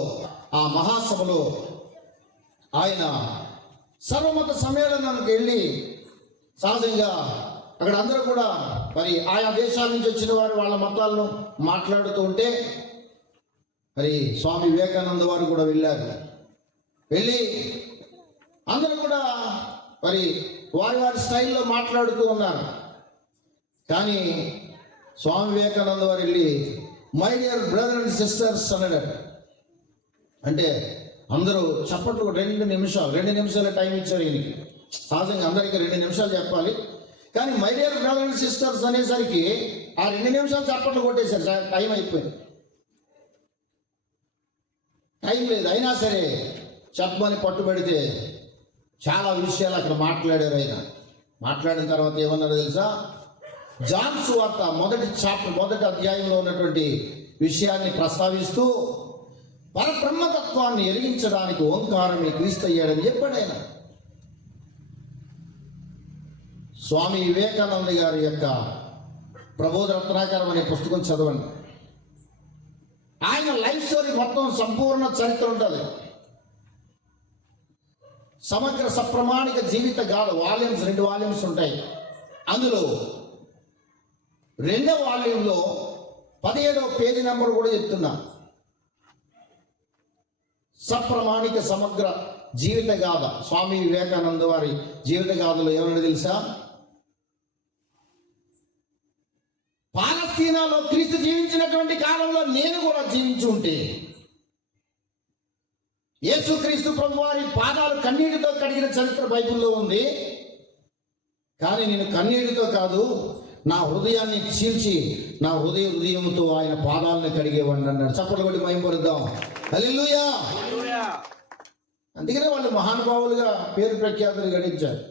ఆ మహాసభలో ఆయన సర్వమత సమ్మేళనానికి వెళ్ళి, సహజంగా అక్కడ అందరూ కూడా మరి ఆయా దేశాల నుంచి వచ్చిన వారు వాళ్ళ మతాలను మాట్లాడుతూ ఉంటే, మరి స్వామి వివేకానంద వారు కూడా వెళ్ళి అందరూ కూడా మరి వారి స్టైల్లో మాట్లాడుతూ ఉన్నారు. కానీ స్వామి వివేకానంద వారు వెళ్ళి my dear brother and sisters అన్నాడు. అంటే అందరూ చప్పట్లు 2 నిమిషాలు టైం ఇచ్చారు ఈయనకి. సహజంగా అందరికీ 2 నిమిషాలు చెప్పాలి. కానీ my dear brother and sisters అనేసరికి ఆ 2 నిమిషాలు చప్పట్లు కొట్టేశారు. టైం అయిపోయింది, టైం లేదు. అయినా సరే చెప్పమని పట్టుబడితే చాలా విషయాలు అక్కడ మాట్లాడారు. ఆయన మాట్లాడిన తర్వాత ఏమన్నారో తెలుసా? జాన్ సువార్త మొదటి అధ్యాయంలో ఉన్నటువంటి విషయాన్ని ప్రస్తావిస్తూ పరబ్రహ్మతత్వాన్ని ఎరిగించడానికి ఓంకారమే క్రీస్తు అయ్యాడని చెప్పాడు ఆయన. స్వామి వివేకానంద గారి యొక్క ప్రబోధ రత్నాకరం అనే పుస్తకం చదవండి. ఆయన లైఫ్ స్టోరీ మొత్తం సంపూర్ణ చరిత్ర ఉంటుంది. సమగ్ర సప్రమాణిక జీవిత గాథ వాల్యూమ్స్ 2 వాల్యూమ్స్ ఉంటాయి. అందులో 2వ వాల్యూంలో 17వ పేజీ నెంబర్ కూడా చెప్తున్నా. సప్రమాణిక సమగ్ర జీవిత గాథ, స్వామి వివేకానంద వారి జీవిత గాథలో ఏమన్నా తెలుసా? పాలస్తీనాలో క్రీస్తు జీవించినటువంటి కాలంలో నేను కూడా జీవించి ఉంటే యేసుక్రీస్తు ప్రభు వారి పాదాలు కన్నీటితో కడిగిన చరిత్ర బైబిల్లో ఉంది. కానీ నేను కన్నీటితో కాదు, నా హృదయాన్ని చీల్చి నా హృదయంతో ఆయన పాదాలను కడిగేవాడిని అన్నాడు. చప్పట్లు కొట్టి మహిమపరుద్దాం. హల్లెలూయా. అందుకనే వాళ్ళు మహానుభావులుగా పేరు ప్రఖ్యాతులు గడించారు.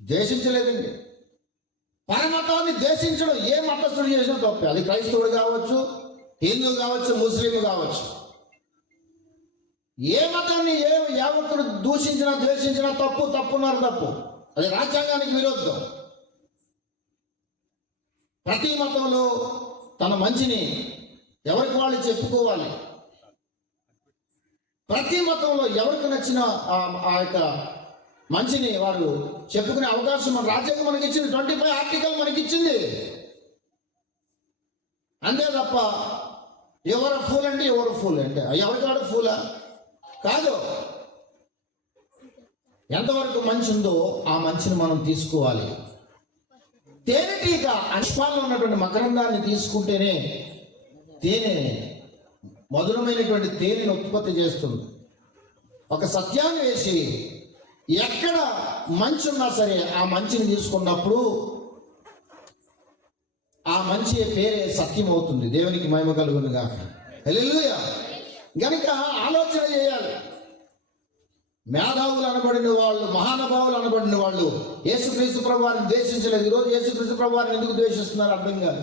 ద్వేషించలేదండి. పరమతాన్ని ద్వేషించడం ఏ మతస్థుడు చేసినా తప్పే. అది క్రైస్తవుడు కావచ్చు, హిందూ కావచ్చు, ముస్లిం కావచ్చు. ఏ మతాన్ని ఏ యావత్తుడు దూషించినా ద్వేషించినా తప్పున్నారు తప్పు. అది రాజ్యాంగానికి విరుద్ధం. ప్రతి మతంలో తన మంచిని ఎవరికి వాళ్ళు చెప్పుకోవాలి. ప్రతి మతంలో ఎవరికి నచ్చిన ఆ యొక్క మంచిని వారు చెప్పుకునే అవకాశం మన రాజ్యాంగం మనకి ఇచ్చింది. 25 ఆర్టికల్ మనకి ఇచ్చింది. అంతే తప్ప ఎవరు ఫూల్ అంటే ఎవరు ఫూల్ అంటే ఎవరికి వాడు ఫూలా కాదు. ఎంతవరకు మంచి ఉందో ఆ మంచిని మనం తీసుకోవాలి. తేనెటీగ అశ్వాల్లో ఉన్నటువంటి మకరందాన్ని తీసుకుంటేనే తేనె మధురమైనటువంటి తేనెను ఉత్పత్తి చేస్తుంది. ఒక సత్యాన్ని వేసి ఎక్కడ మంచి ఉన్నా సరే ఆ మంచిని తీసుకున్నప్పుడు ఆ మంచి పేరే సత్యం అవుతుంది. దేవునికి మహిమ కలుగును గాక. హల్లెలూయా. గనుక ఆలోచన చేయాలి. మేధావులు అనబడిన వాళ్ళు, మహానుభావులు అనబడిన వాళ్ళు యేసుక్రీస్తు ప్రభు వారిని ద్వేషించలేదు. ఈరోజు యేసుక్రీస్తు ప్రభు వారిని ఎందుకు ద్వేషిస్తున్నారు అర్థం కాదు.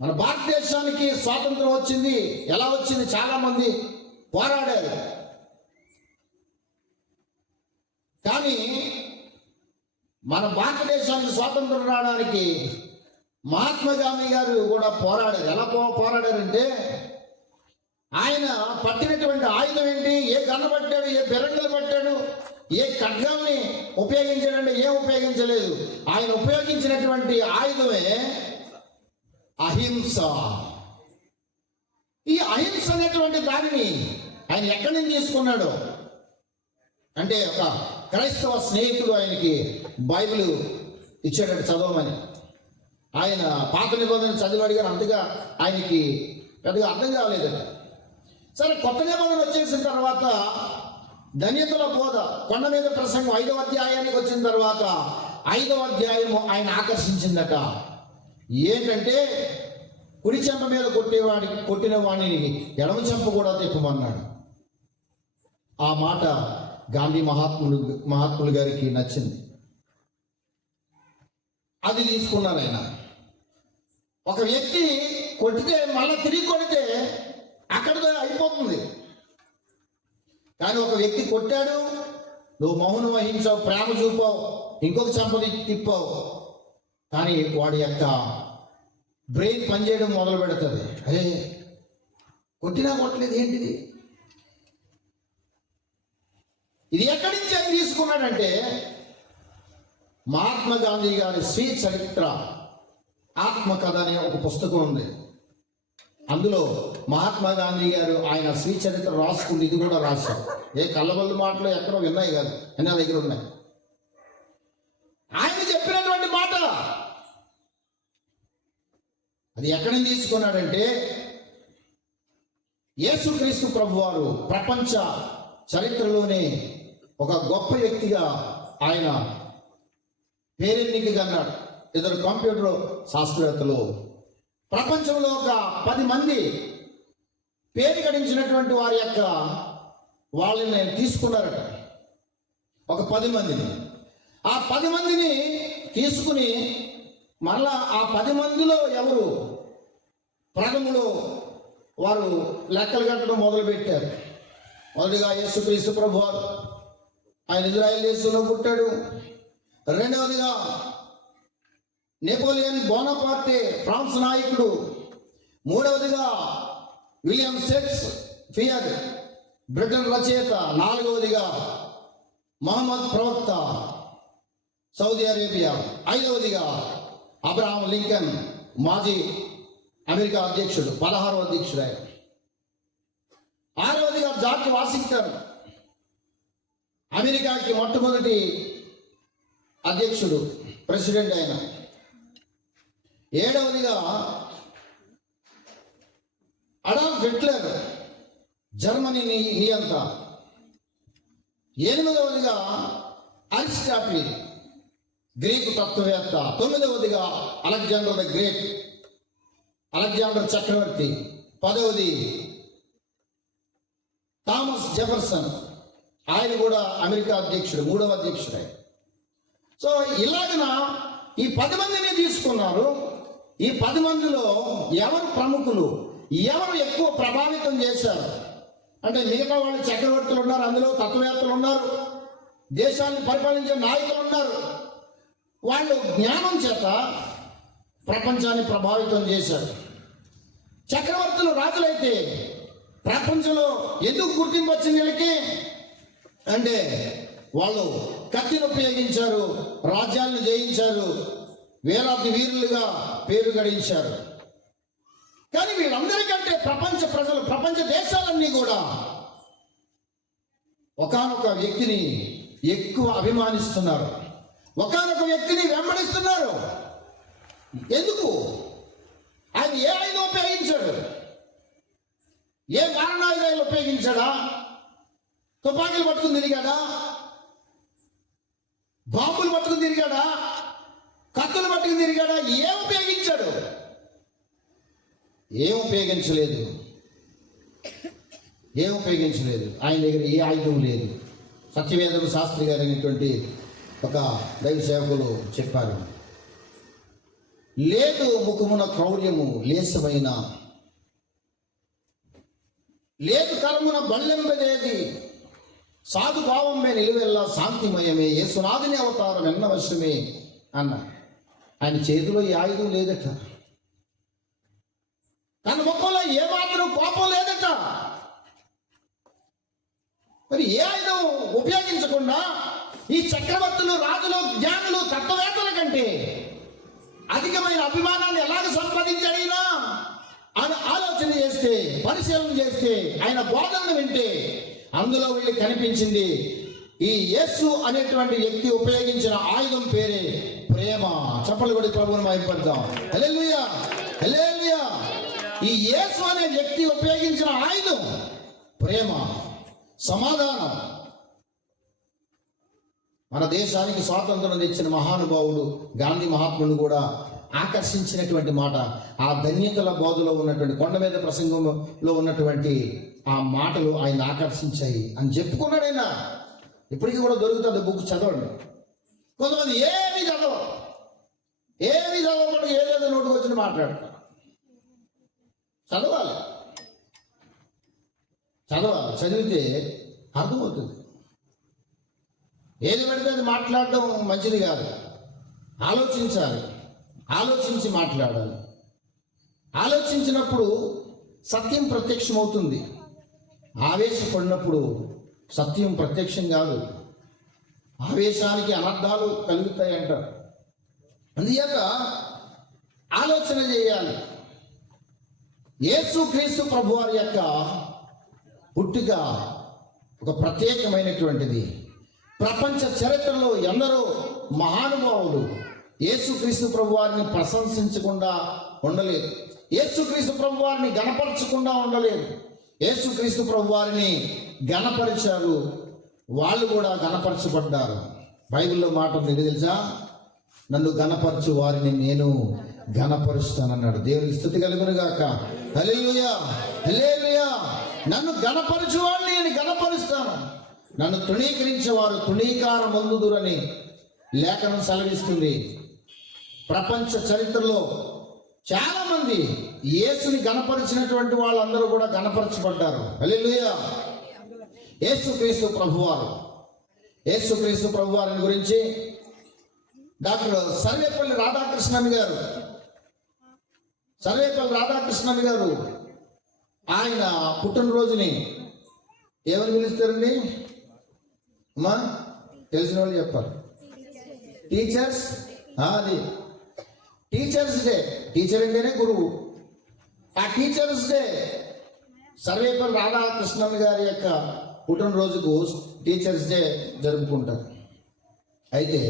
మన భారతదేశానికి స్వాతంత్రం వచ్చింది. ఎలా వచ్చింది? చాలా మంది పోరాడారు. కానీ మన భారతదేశానికి స్వాతంత్రం రావడానికి మహాత్మా గాంధీ గారు కూడా పోరాడారు. ఎలా పోరాడారంటే ఆయన పట్టినటువంటి ఆయుధం ఏంటి? ఏ గన్న పట్టాడు, ఏ బెరంగులు పట్టాడు, ఏ ఖడ్గాల్ని ఉపయోగించాడంటే ఏం ఉపయోగించలేదు. ఆయన ఉపయోగించినటువంటి ఆయుధమే అహింస. ఈ అహింస అనేటువంటి దానిని ఆయన ఎక్కడి నుంచి తీసుకున్నాడు అంటే ఒక క్రైస్తవ స్నేహితుడు ఆయనకి బైబిల్ ఇచ్చాడట చదవమని. ఆయన పాత నిబంధన చదివాడు కానీ అంతగా ఆయనకి పెద్దగా అర్థం కాలేదట. సరే, కొత్త నిబంధన వచ్చేసిన తర్వాత ధన్యతల బోధ కొండ మీద ప్రసంగం 5వ అధ్యాయానికి వచ్చిన తర్వాత 5వ అధ్యాయము ఆయన ఆకర్షించిందట. ఏంటంటే కుడి చెంప మీద కొట్టిన వాణిని ఎడమ చెంప కూడా తిప్పమన్నాడు. ఆ మాట గాంధీ మహాత్ములు గారికి నచ్చింది. అది తీసుకున్నారు ఆయన. ఒక వ్యక్తి కొట్టితే మళ్ళీ తిరిగి కొడితే అక్కడితో అయిపోతుంది. కానీ ఒక వ్యక్తి కొట్టాడు, నువ్వు మౌనం వహించావు, ప్రేమ చూపావు, ఇంకొక చెంపది తిప్పావు, కానీ వాడి యొక్క బ్రెయిన్ పనిచేయడం మొదలు పెడుతుంది. అరే కొట్టినా కొట్టలేదు ఏంటిది? ఇది ఎక్కడి నుంచి ఆయన తీసుకున్నాడంటే మహాత్మా గాంధీ గారి స్వీయ చరిత్ర ఆత్మకథ అనే ఒక పుస్తకం ఉంది. అందులో మహాత్మా గాంధీ గారు ఆయన స్వీయ చరిత్ర రాసుకుంది. ఇది కూడా రాశారు. ఏ కళ్ళబల్లి మాటలు ఎక్కడో విన్నాయి కాదు, అన్నీ నా దగ్గర ఉన్నాయి. ఆయన చెప్పినటువంటి మాట అది ఎక్కడి నుంచి తీసుకున్నాడంటే యేసుక్రీస్తు ప్రభువారు ప్రపంచ చరిత్రలోనే ఒక గొప్ప వ్యక్తిగా ఆయన పేరెన్నికగన్నాడు. ఇద్దరు కంప్యూటర్ శాస్త్రవేత్తలు ప్రపంచంలో ఒక 10 మంది పేరు గడించినటువంటి వారి యొక్క వాళ్ళని తీసుకున్నారట. ఒక 10 మందిని, ఆ 10 మందిని తీసుకుని మరలా ఆ 10 మందిలో ఎవరు ప్రథములో వారు లెక్కలు కట్టడం మొదలుపెట్టారు. మొదటిగా యేసుక్రీస్తు ప్రభువారు, ఆయన ఇజ్రాయెల్ దేశంలో పుట్టాడు. రెండవదిగా నెపోలియన్ బోనాపార్టే ఫ్రాన్స్ నాయకుడు. మూడవదిగా విలియం షేక్స్పియర్ బ్రిటన్ రచయిత. నాలుగవదిగా మహమ్మద్ ప్రవక్త సౌదీ అరేబియా. 5వదిగా అబ్రహాం లింకన్ మాజీ అమెరికా అధ్యక్షుడు, 16వ అధ్యక్షుడు ఆయన. 6వదిగా జార్జ్ వాషింగ్టన్ అమెరికాకి మొట్టమొదటి అధ్యక్షుడు, ప్రెసిడెంట్ ఆయన. 7వదిగా అడాల్ఫ్ హిట్లర్ జర్మనీ నియంత. 8వదిగా అరిస్టాటిల్ గ్రీకు తత్వవేత్త. 9వదిగా అలెగ్జాండర్ ద గ్రేట్, అలెగ్జాండర్ చక్రవర్తి. 10వది థామస్ జెఫర్సన్, ఆయన కూడా అమెరికా అధ్యక్షుడు, 3వ అధ్యక్షుడు ఆయన. సో ఇలాగన ఈ 10 మందిని తీసుకున్నారు. ఈ 10 మందిలో ఎవరు ప్రముఖులు, ఎవరు ఎక్కువ ప్రభావితం చేశారు అంటే, మిగతా వాళ్ళు చక్రవర్తులు ఉన్నారు, అందులో తత్వవేత్తలు ఉన్నారు, దేశాన్ని పరిపాలించే నాయకులు ఉన్నారు. వాళ్ళు జ్ఞానం చేత ప్రపంచాన్ని ప్రభావితం చేశారు. చక్రవర్తులు రాజులైతే ప్రపంచంలో ఎందుకు గుర్తింపు వచ్చింది వీళ్ళకి అంటే, వాళ్ళు కత్తిని ఉపయోగించారు, రాజ్యాలను జయించారు, వేలాది వీరులుగా పేరు గడించారు. కానీ వీళ్ళందరికంటే ప్రపంచ ప్రజలు, ప్రపంచ దేశాలన్నీ కూడా ఒకానొక వ్యక్తిని ఎక్కువ అభిమానిస్తున్నారు, ఒకానొక వ్యక్తిని వెంబడిస్తున్నారు. ఎందుకు? ఆయన ఏ ఆయుధం ఉపయోగించాడు? ఏ మారణాయుధాలు ఉపయోగించాడా? తుపాకీలు పట్టుకుని తిరిగాడా? బాంబులు పట్టుకుని తిరిగాడా? కత్తులు పట్టుకుని తిరిగాడా? ఏం ఉపయోగించాడు? ఏం ఉపయోగించలేదు. ఆయన దగ్గర ఏ ఆయుధం లేదు. సత్యవేదం శాస్త్రి గారు అనేటువంటి ఒక దైవ సేవకులు చెప్పారు, లేదు ముఖమున క్రౌర్యము లేసమైన, లేదు కరమున బళ్ళెంబదేది, సాధుభావమే నిలువెల్లా శాంతిమయమే, యేసునాథుని అవతారం ఎన్నవశ్యమే అన్న. ఆయన చేతిలో ఈ ఆయుధం లేదట, తన ముఖంలో ఏమాత్రం కోపం లేదట. మరి ఏ ఆయుధం ఉపయోగించకుండా ఈ చక్రవర్తులు, రాజులు, జ్ఞానులు, తత్వవేత్తల కంటే అధికమైన అభిమానాన్ని ఎలాగ సంపాదించాడినా అని ఆలోచన చేస్తే, పరిశీలన చేస్తే, ఆయన బోధనను వింటే అందులో వీళ్ళకి కనిపించింది ఈ యేసు అనేటువంటి వ్యక్తి ఉపయోగించిన ఆయుధం పేరే ప్రేమ. చప్పట్లు కొట్టి ప్రభువుని మహిమపడదాం. హల్లెలూయా, హల్లెలూయా. ఈ యేసు అనే వ్యక్తి ఉపయోగించిన ఆయుధం ప్రేమ, సమాధానం. మన దేశానికి స్వాతంత్రం తెచ్చిన మహానుభావుడు గాంధీ మహాత్ముడు కూడా ఆకర్షించినటువంటి మాట, ఆ ధన్యతల బోధలో ఉన్నటువంటి కొండ మీద ప్రసంగంలో ఉన్నటువంటి ఆ మాటలు ఆయన ఆకర్షించాయి అని చెప్పుకున్నాడు ఆయన. ఇప్పటికీ కూడా దొరుకుతుంది, బుక్ చదవండి. కొంతమంది ఏమి చదవకుండా ఏదేదో నోటుకు వచ్చి మాట్లాడతారు. చదవాలి, చదివితే అర్థమవుతుంది. ఏది పడితే అది మాట్లాడడం మంచిది కాదు. ఆలోచించాలి, ఆలోచించి మాట్లాడాలి. ఆలోచించినప్పుడు సత్యం ప్రత్యక్షమవుతుంది. ఆవేశపడినప్పుడు సత్యం ప్రత్యక్షం కాదు, ఆవేశానికి అనర్థాలు కలుగుతాయి అంటారు. అందుచేత ఆలోచన చేయాలి. యేసుక్రీస్తు ప్రభువారి యొక్క పుట్టుక ఒక ప్రత్యేకమైనటువంటిది. ప్రపంచ చరిత్రలో ఎందరో మహానుభావులు యేసుక్రీస్తు ప్రభువారిని ప్రశంసించకుండా ఉండలేదు, యేసుక్రీస్తు ప్రభువారిని గణపరచకుండా ఉండలేదు. యేసుక్రీస్తు ప్రభువారిని గణపరిచారు, వాళ్ళు కూడా గణపరచబడ్డారు. బైబిల్లో మాట ఉంది తెలుసా, నన్ను గణపరచు వారిని నేను గణపరుస్తానన్నాడు. దేవునికి స్తుతి కలుగును గాక. హల్లెలూయా, హల్లెలూయా. నన్ను గణపరచు వారిని నేను గణపరుస్తాను, నన్ను తృణీకరించేవారు తృణీకారం పొందుదురని లేఖనం సెలవిస్తుంది. ప్రపంచ చరిత్రలో చాలా మంది యేసుని గణపరిచినటువంటి వాళ్ళందరూ కూడా గణపరచబడ్డారు. హల్లెలూయా. యేసుక్రీస్తు ప్రభువారిని గురించి డాక్టర్ సర్వేపల్లి రాధాకృష్ణన్ గారు ఆయన పుట్టినరోజుని ఏమని పిలుస్తారండి అమ్మా? తెలిసిన వాళ్ళు చెప్పాలి. టీచర్స్, అది టీచర్స్ డే. టీచర్ అంటేనే గురువు. ఆ టీచర్స్ డే సర్వేపల్లి రాధాకృష్ణన్ గారి యొక్క పుట్టినరోజుకు టీచర్స్ డే జరుపుకుంటారు. అయితే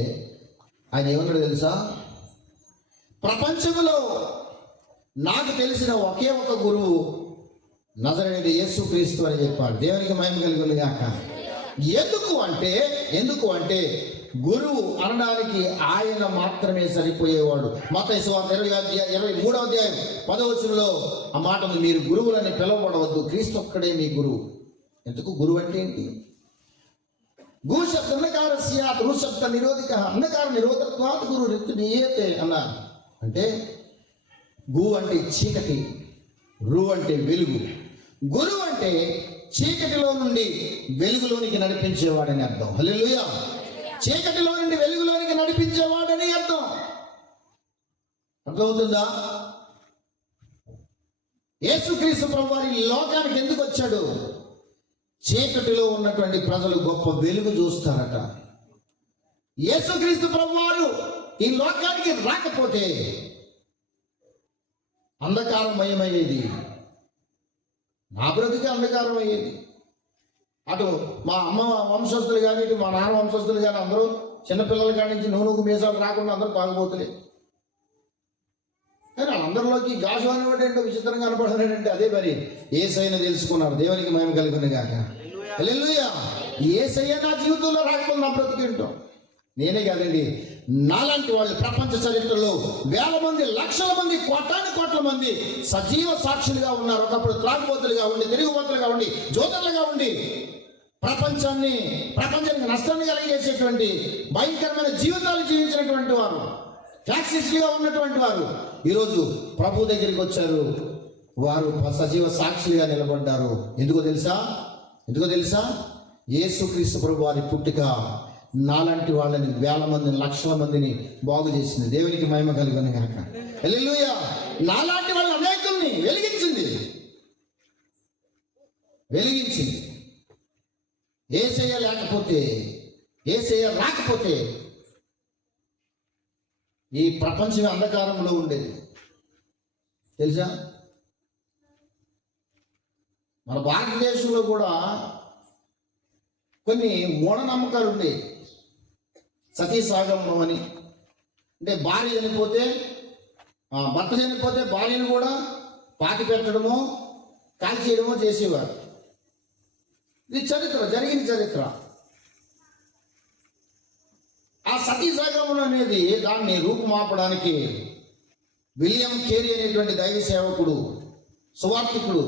ఆయన ఏమన్నాడు తెలుసా? ప్రపంచంలో నాకు తెలిసిన ఒకే ఒక గురువు నజరేయుడు యేసుక్రీస్తు అని చెప్పాడు. దేవునికి మహిమ కలుగును గాక. ఎందుకు అంటే గురువు అనడానికి ఆయన మాత్రమే సరిపోయేవాడు. మత్తయి సువార్త 23వ అధ్యాయం 10వ వచనంలో ఆ మాట ఉంది, మీరు గురువులని పిలవబడవద్దు, క్రీస్తు ఒక్కడే మీ గురువు. ఎందుకు? గురువు అంటే ఏంటి? గు శబ్ద అంధకారస్య రు శబ్ద నిరోధిక అంధకార నిరోధత్వాత్ గురు రిక్తుడీయతే అన్నారు. అంటే గు అంటే చీకటి, రు అంటే వెలుగు. గురువు అంటే చీకటిలో నుండి వెలుగులోనికి నడిపించేవాడని అర్థం. హల్లెలూయా. చీకటిలో నుండి వెలుగులోనికి నడిపించేవాడని అర్థం. అర్థమవుతుందా? యేసుక్రీస్తు ప్రభువారు ఈ లోకానికి ఎందుకు వచ్చాడు? చీకటిలో ఉన్నటువంటి ప్రజలు గొప్ప వెలుగు చూస్తారట. యేసుక్రీస్తు ప్రభువారు ఈ లోకానికి రాకపోతే అంధకారమయమయ్యేది. నా బ్రతికి అంధకారం అయ్యేది. అటు మా అమ్మ వంశస్థులు కానీ, ఇటు మా నాన్న వంశస్థులు కానీ అందరూ చిన్నపిల్లల కాడి నుంచి నూనెకు మీసాలు రాకుండా అందరూ తాగుబోతులే. కానీ అందరిలోకి గాజు అనేవాడు ఏంటో విచిత్రంగా కనపడలేడంటే అదే మరి యేసయ్యను తెలుసుకున్నారు. దేవునికి మహిమ కలుగును గాక. హల్లెలూయా. యేసయ్య నా జీవితంలో రాకపోతే నా బ్రతికేంటో. నేనే కాదండి, నాలాంటి వాళ్ళు ప్రపంచ చరిత్రలో వేల మంది, లక్షల మంది, కోట్ల మంది సజీవ సాక్షులుగా ఉన్నారు. ఒకప్పుడు త్రాగుబోతులుగా ఉండి, తిరుగుబోతులుగా ఉండి, జోదరులుగా ఉండి ప్రపంచానికి నష్టాన్ని కలిగేసేటువంటి భయంకరమైన జీవితాలు జీవించినటువంటి వారు, ఫ్యాక్సిస్టులుగా ఉన్నటువంటి వారు ఈరోజు ప్రభు దగ్గరికి వచ్చారు. వారు సజీవ సాక్షులుగా నిలబడ్డారు. ఎందుకో తెలుసా? యేసుక్రీస్తు ప్రభు వారి పుట్టుక నాలాంటి వాళ్ళని వేల మందిని, లక్షల మందిని బాగు చేసింది. దేవునికి మహిమ కలుగును గాక. హల్లెలూయా. నాలాంటి వాళ్ళ అనేకుల్ని వెలిగించింది. యేసయ్య రాకపోతే ఈ ప్రపంచం అంధకారంలో ఉండేది. తెలుసా? మన భారతదేశంలో కూడా కొన్ని మూఢనమ్మకాలు ఉండేవి. సతీ సాగమనం అని, అంటే భార్య చనిపోతే, భర్త చనిపోతే భార్యను కూడా పాతి పెట్టడమో కాల్చేయడమో చేసేవారు. ఇది జరిగిన చరిత్ర. ఆ సతీ సాగమనం అనేది దాన్ని రూపుమాపడానికి విలియం కేరీ అనేటువంటి దైవ సేవకుడు, సువార్థికుడు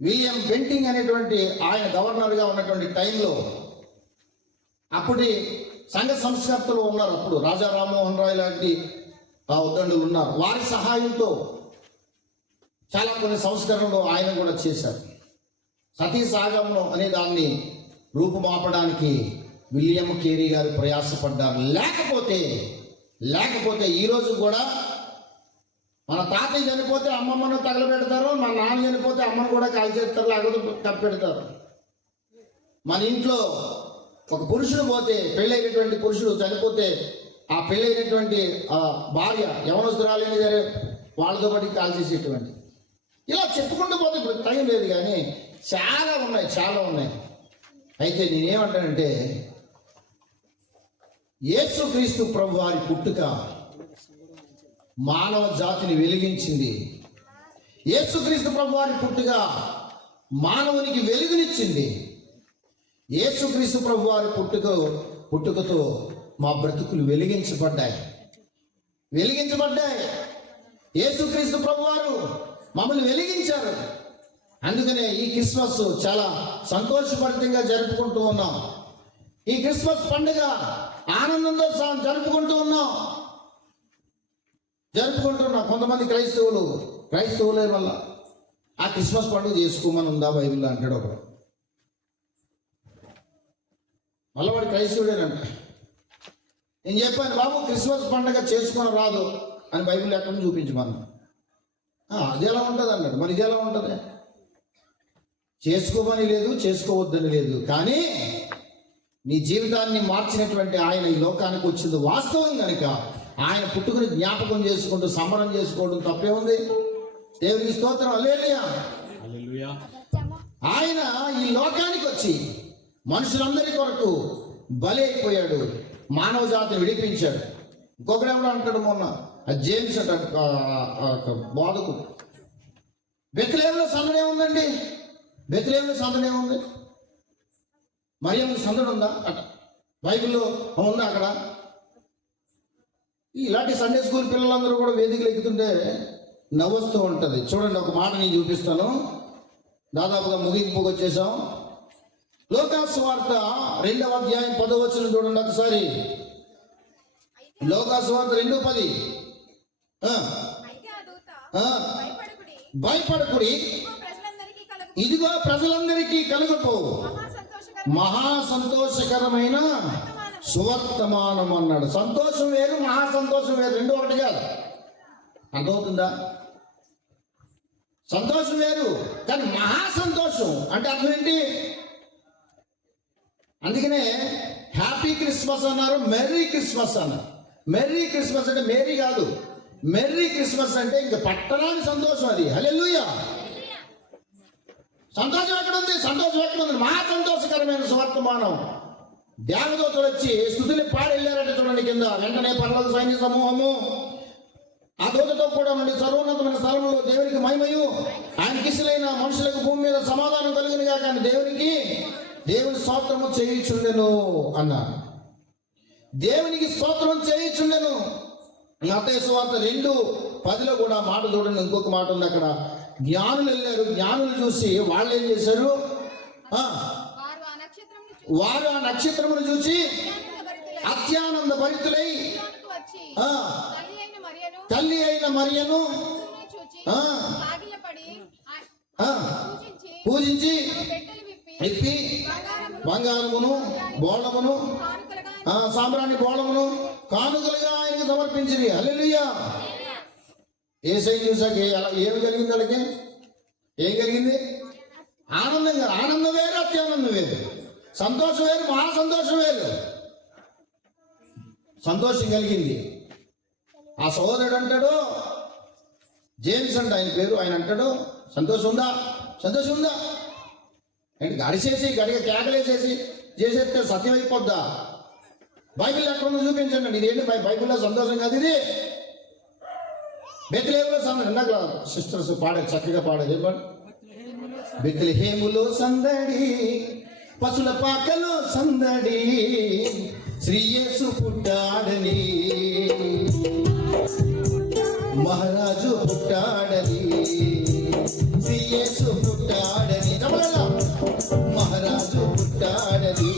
విలియం బెంటింగ్ అనేటువంటి ఆయన గవర్నర్గా ఉన్నటువంటి టైంలో అప్పటి సంఘ సంస్కర్తలు ఉన్నారు. అప్పుడు రాజా రామ్మోహన్ రాయ్ లాంటి ఉద్దండులు ఉన్నారు. వారి సహాయంతో చాలా కొన్ని సంస్కరణలు ఆయన కూడా చేశారు. సతీ సాగమనం అనే దాన్ని రూపుమాపడానికి విలియం కేరీ గారు ప్రయాసపడ్డారు. లేకపోతే ఈరోజు కూడా మన తాతయ్య చనిపోతే అమ్మమ్మను తగలబెడతారు, మన నాన్న చనిపోతే అమ్మను కూడా కాల్చేస్తారు, లేకపోతే కప్పెడతారు. మన ఇంట్లో ఒక పురుషుడు పోతే, పెళ్ళైనటువంటి పురుషుడు చనిపోతే ఆ పెళ్ళైనటువంటి భార్య యవనస్తురాలైన సరే వాళ్ళతో పాటు కాల్చేసేటువంటి, ఇలా చెప్పుకుంటూ పోతే ఇప్పుడు టైం లేదు కానీ చాలా ఉన్నాయి. అయితే నేనేమంటానంటే యేసుక్రీస్తు ప్రభు వారి పుట్టుక మానవ జాతిని వెలిగించింది. యేసుక్రీస్తు ప్రభు వారి పుట్టుక మానవునికి వెలుగునిచ్చింది. యేసుక్రీస్తు ప్రభు వారి పుట్టుకతో మా బ్రతుకులు వెలిగించబడ్డాయి. యేసుక్రీస్తు ప్రభు వారు మమ్మల్ని వెలిగించారు. అందుకనే ఈ క్రిస్మస్ చాలా సంతోషభరితంగా జరుపుకుంటూ ఉన్నాం. ఈ క్రిస్మస్ పండుగ ఆనందంతో జరుపుకుంటూ ఉన్నాం. కొంతమంది క్రైస్తవులే వల్ల ఆ క్రిస్మస్ పండుగ చేసుకోమని ఉందా బైబిల్లో అంటాడు ఒకడు. మళ్ళీ వాడు క్రైస్తవుడేనంట. నేను చెప్పాను, బాబు క్రిస్మస్ పండుగ చేసుకొని రాదు అని బైబిల్ ఎక్కడ చూపించమన్నా. అది ఎలా ఉంటుంది అన్నాడు. మరి ఇది ఎలా ఉంటుంది? చేసుకోమని లేదు, చేసుకోవద్దని లేదు. కానీ నీ జీవితాన్ని మార్చినటువంటి ఆయన ఈ లోకానికి వచ్చింది వాస్తవం కనుక ఆయన పుట్టుకుని జ్ఞాపకం చేసుకుంటూ సంబరం చేసుకోవడం తప్పే ఉంది. దేవునికి స్తోత్రం. హల్లెలూయా. ఆయన ఈ లోకానికి వచ్చి మనుషులందరి కొరకు బలి అయిపోయాడు, మానవ జాతిని విడిపించాడు. ఇంకొకడు ఎవడు అంటాడు, మొన్న జేమ్స్ అంట బోధకుడు, బెత్లెహేములో సందడే ఉందండి, బెత్లెహేములో సందడే ఉంది, మరియమ్మ సందడి ఉందా అట బైబిల్లో ఉందా అక్కడ? ఇలాంటి సండే స్కూల్ పిల్లలందరూ కూడా వేదికలు ఎక్కుతుంటే నవ్వుస్తూ ఉంటుంది. చూడండి, ఒక మాట నేను చూపిస్తాను, దాదాపుగా ముగింపుకు వచ్చేసాం. లోకాసు సువార్త 2వ అధ్యాయం 10వ వచనం చూడండి ఒకసారి. లోకాసు సువార్త 2:10. భయపడకుడి, ఇదిగో ప్రజలందరికీ కలుగపోవు మహా సంతోషకరమైన సువర్తమానం అన్నాడు. సంతోషం వేరు, మహా సంతోషం వేరు, రెండు ఒకటి కాదు. అర్థమవుతుందా? సంతోషం వేరు కానీ మహా సంతోషం అంటే అర్థం ఏంటి? అందుకనే హ్యాపీ క్రిస్మస్ అన్నారు, మెర్రీ క్రిస్మస్ అన్నారు. మెర్రీ క్రిస్మస్ అంటే మేరీ కాదు, మెర్రీ క్రిస్మస్ అంటే ఇంకా పట్టరాని సంతోషం అది. హల్లెలూయా. సంతోషం ఎక్కడుంది? సంతోషం ఎక్కడుంది? మహా సంతోషకరమైన సువర్తమానం. దేవదూతలు వచ్చి స్తుతులు పాడి వెళ్ళారంటే చూడండి కింద. వెంటనే పర్వత సైన్య సమూహము ఆ దూతతో కూడా నుండి సర్వోన్నతమైన స్థలంలో దేవునికి మహిమయు ఆయనకి ఇష్టలైన మనుషులకు భూమి మీద సమాధానం కలిగినగా కానీ దేవుని స్తోత్రము చేయుచుండెను అన్నారు. దేవునికి స్తోత్రం చేయుచుండెను. మత్తయి సువార్త 2:10 కూడా మాట చూడండి. ఇంకొక మాట ఉంది అక్కడ. జ్ఞానులు వెళ్ళారు, జ్ఞానులు చూసి వాళ్ళు ఏం చేశారు? వారు ఆ నక్షత్రమును చూసి అత్యానంద భరితులై తల్లి అయిన మరియను పూజించి ఎత్తి బంగారమును బోళమును సాంబ్రాణి బోళమును కానుకలుగా ఆయనకు సమర్పించింది. హల్లెలూయా. యేసయ్య చూసాక ఏమి కలిగింది? వాళ్ళకి ఏం కలిగింది? ఆనందం. ఆనందం వేరు, అత్యానందం వేరు. సంతోషం వేరు, మహా సంతోషం వేరు. సంతోషం కలిగింది. ఆ సోదరుడు అంటాడు, జేమ్స్ అంట ఆయన పేరు, ఆయన అంటాడు, సంతోషం ఉందా? సంతోషం ఉందా అంటే గడిచేసి గడిగా కేకలేసేసి చేసేస్తే సత్యం అయిపోద్దా? బైబిల్ ఎక్కడుందో చూపించండి. ఇదేంటి బైబిల్లో సంతోషం కాదు ఇది. బెత్లెహేములో సందడి. ఇందాక సిస్టర్స్ పాడారు, చక్కగా పాడారు. ఏం పాడు? బెత్లెహేములో సందడి, పశుల పాకలో సందడి, శ్రీ యేసు పుట్టాడని, మహారాజు పుట్టాడని, శ్రీ యేసు పుట్టాడని, మహారాజు పుట్టాడని.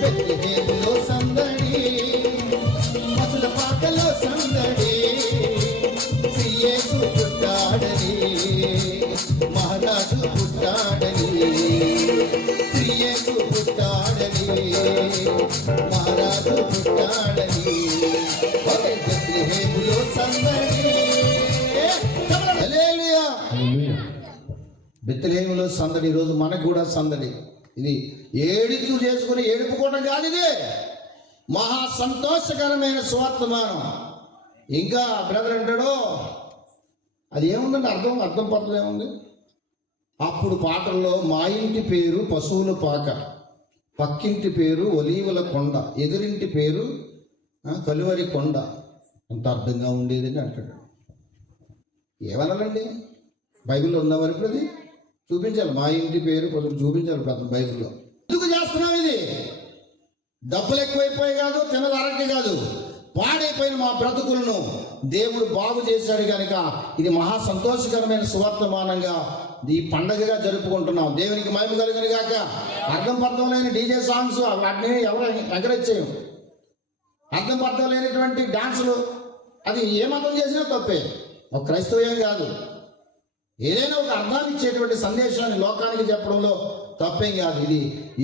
బెత్లెహేములో సందడి, పశుల పాకలో సందడి, శ్రీ యేసు పుట్టాడని, మహారాజు పుట్టాడని, శ్రీ యేసు పుట్టాడని, మహారాజు పుట్టాడని. బెత్లెహేములో సందడి. హల్లెలూయా. బెత్లెహేములో సందడి. ఈరోజు మనకు కూడా సందడి. ఇది ఏడుచు చేసుకుని ఏడుపుకోవడం కాదు, ఇదే మహా సంతోషకరమైన సువర్తమానం. ఇంకా బ్రదర్ అంటాడు, అది ఏముందండి? అర్థం పద్ధతి ఏముంది? అప్పుడు పాటల్లో మా ఇంటి పేరు పశువుల పాక, పక్కింటి పేరు ఒలీవల కొండ, ఎదురింటి పేరు కలువరి కొండ, అంత అర్థంగా ఉండేదని అంటాడు. ఏమనాలండి? బైబిల్లో ఉందా మరి? ఇప్పుడు అది చూపించాలి. మా ఇంటి పేరు కొంచెం చూపించాలి బైబిల్లో. ఎందుకు చేస్తున్నాం ఇది? డబ్బులు ఎక్కువైపోయి కాదు, తినది అరటి కాదు, పాడైపోయిన మా బ్రతుకులను దేవుడు బాగు చేశాడు కనుక ఇది మహా సంతోషకరమైన సువర్తమానంగా ఈ పండగగా జరుపుకుంటున్నాం. దేవునికి మహిమ కలుగును గాక. అర్థం లేని డీజే సాంగ్స్ వాటిని ఎవరు ఎంకరేజ్ చేయం. అర్థం లేనటువంటి డాన్సులు అది ఏ మతం చేసినా తప్పే, ఒక క్రైస్తవ్యం కాదు. ఏదైనా ఒక అర్థాన్ని ఇచ్చేటువంటి సందేశాన్ని లోకానికి చెప్పడంలో తప్పేం కాదు. ఇది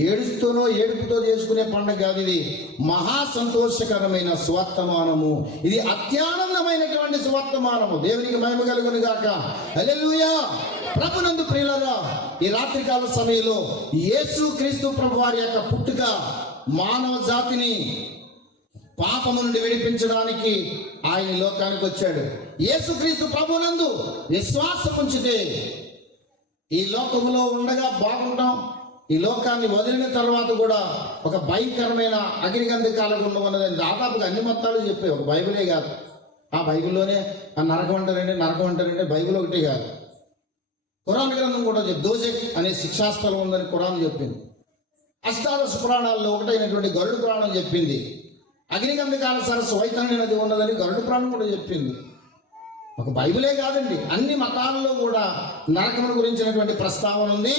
ఏడుస్తూనో ఏడుపుతో చేసుకునే పండుగ కాదు. ఇది మహా సంతోషకరమైన సువర్తమానము. ఇది అత్యానందమైనటువంటి సువర్తమానము. దేవునికి మహిమ కలుగును గాక. హల్లెలూయా. ప్రభునందు ప్రియులారా, ఈ రాత్రికాల సమయంలో యేసు క్రీస్తు ప్రభు వారి యొక్క పుట్టుక మానవ జాతిని పాపము నుండి విడిపించడానికి ఆయన ఈ లోకానికి వచ్చాడు. యేసుక్రీస్తు ప్రభునందు విశ్వాసం ఉంచితే ఈ లోకములో ఉండగా బాగుంటాం. ఈ లోకాన్ని వదిలిన తర్వాత కూడా ఒక భయంకరమైన అగ్నిగంధకాలకు ఉన్నదని దాదాపుగా అన్ని మతాలు చెప్పాయి. ఒక బైబిలే కాదు, ఆ బైబిల్లోనే ఆ నరకం అంటారంటే బైబిల్ ఒకటే కాదు, ఖురాన్ గ్రంథం కూడా చెప్పి దోజక్ అనే శిక్షాస్థలం ఉందని ఖురాన్ చెప్పింది. అష్టాదశ పురాణాల్లో ఒకటైనటువంటి గరుడు పురాణం చెప్పింది. అగ్నిగంధకాల సరస్సు వైతరణి నది ఉన్నదని గరుడు పురాణం కూడా చెప్పింది. ఒక బైబిలే కాదండి, అన్ని మతాల్లో కూడా నరకమును గురించినటువంటి ప్రస్తావన ఉంది.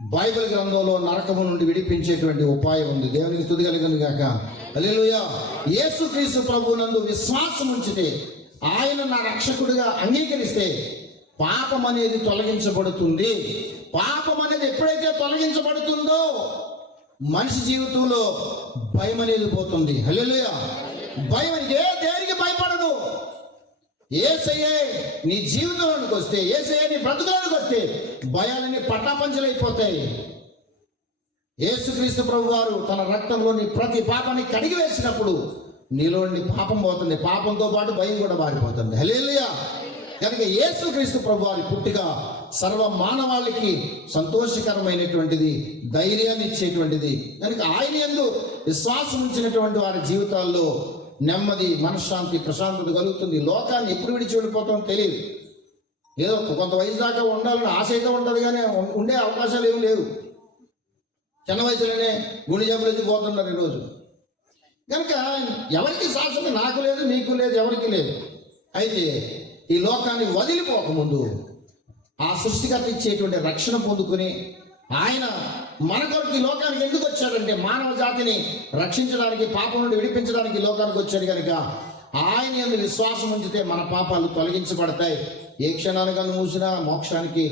బైబిల్ గ్రంథంలో నరకము నుండి విడిపించేటువంటి ఉపాయం ఉంది. దేవునికి స్తుతి కలుగును గాక. హల్లెలూయా. యేసుక్రీస్తు ప్రభువునందు విశ్వాసం ఉంచితే, ఆయన నా రక్షకుడిగా అంగీకరిస్తే పాపం అనేది తొలగించబడుతుంది. పాపం అనేది ఎప్పుడైతే తొలగించబడుతుందో మనిషి జీవితంలో భయం అనేది పోతుంది. హల్లెలూయా. భయం దేనికి భయపడదు. యేసయ్యే నీ జీవితంలోనికి వస్తే, యేసయ్యే నీ బ్రతుకులోనికి వస్తే భయాలని పటాపంచలైపోతాయి. యేసుక్రీస్తు ప్రభు వారు తన రక్తంలోని ప్రతి పాపాన్ని కడిగి వేసినప్పుడు నీలోని పాపం పోతుంది, పాపంతో పాటు భయం కూడా మారిపోతుంది. హల్లెలూయా. కనుక యేసుక్రీస్తు ప్రభు వారి పుట్టుక సర్వ మానవాళికి సంతోషకరమైనటువంటిది, ధైర్యాన్ని ఇచ్చేటువంటిది. కనుక ఆయన యందు విశ్వాసం ఉంచినటువంటి వారి జీవితాల్లో నెమ్మది, మనశ్శాంతి, ప్రశాంతత కలుగుతుంది. లోకాన్ని ఎప్పుడు విడిచి వెళ్ళిపోతామో తెలియదు. ఏదో కొంత వయసు దాకా ఉండాలని ఆశ అయితే ఉంటుంది, కానీ ఉండే అవకాశాలు ఏమి లేవు. చిన్న వయసులోనే గుండె జబ్బులు పోతున్నారు ఈరోజు. కనుక ఎవరికి శాశ్వత, నాకు లేదు, మీకు లేదు, ఎవరికి లేదు. అయితే ఈ లోకాన్ని వదిలిపోకముందు ఆ సృష్టికర్త ఇచ్చేటువంటి రక్షణ పొందుకుని, ఆయన మన కొరకు ఈ లోకానికి ఎందుకు వచ్చాడంటే మానవ జాతిని రక్షించడానికి, పాపం నుండి విడిపించడానికి లోకానికి వచ్చాడు. కనుక ఆయన యందు విశ్వాసం ఉంచితే మన పాపాలు తొలగించబడతాయి. ఏ క్షణానికి మూసినా మోక్షానికి,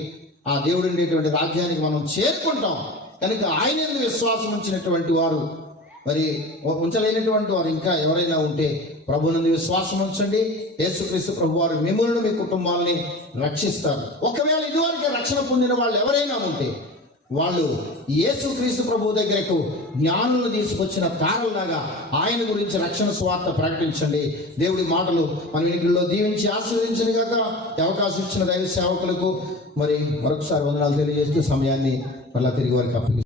ఆ దేవుడు ఉండేటువంటి రాజ్యానికి మనం చేరుకుంటాం. కనుక ఆయన యందు విశ్వాసం ఉంచినటువంటి వారు, మరి ఉంచలేనటువంటి వారు ఇంకా ఎవరైనా ఉంటే ప్రభునందు విశ్వాసం ఉంచండి. యేసుక్రీస్తు ప్రభు వారు మిమ్మల్ని, మీ కుటుంబాలని రక్షిస్తారు. ఒకవేళ ఇదివరకు రక్షణ పొందిన వాళ్ళు ఎవరైనా ఉంటే వాళ్ళు యేసుక్రీస్తు ప్రభు దగ్గరకు జ్ఞానులను తీసుకొచ్చిన తారల్లాగా ఆయన గురించి రక్షణ సువార్త ప్రకటించండి. దేవుడి మాటలు మన ఇంట్లో దీవించి ఆశీర్వదించని కాక అవకాశం ఇచ్చిన దైవ సేవకులకు మరి మరొకసారి వందనాలు తెలియజేస్తూ సమయాన్ని మళ్ళా తిరిగి వారికి అప్పగించారు.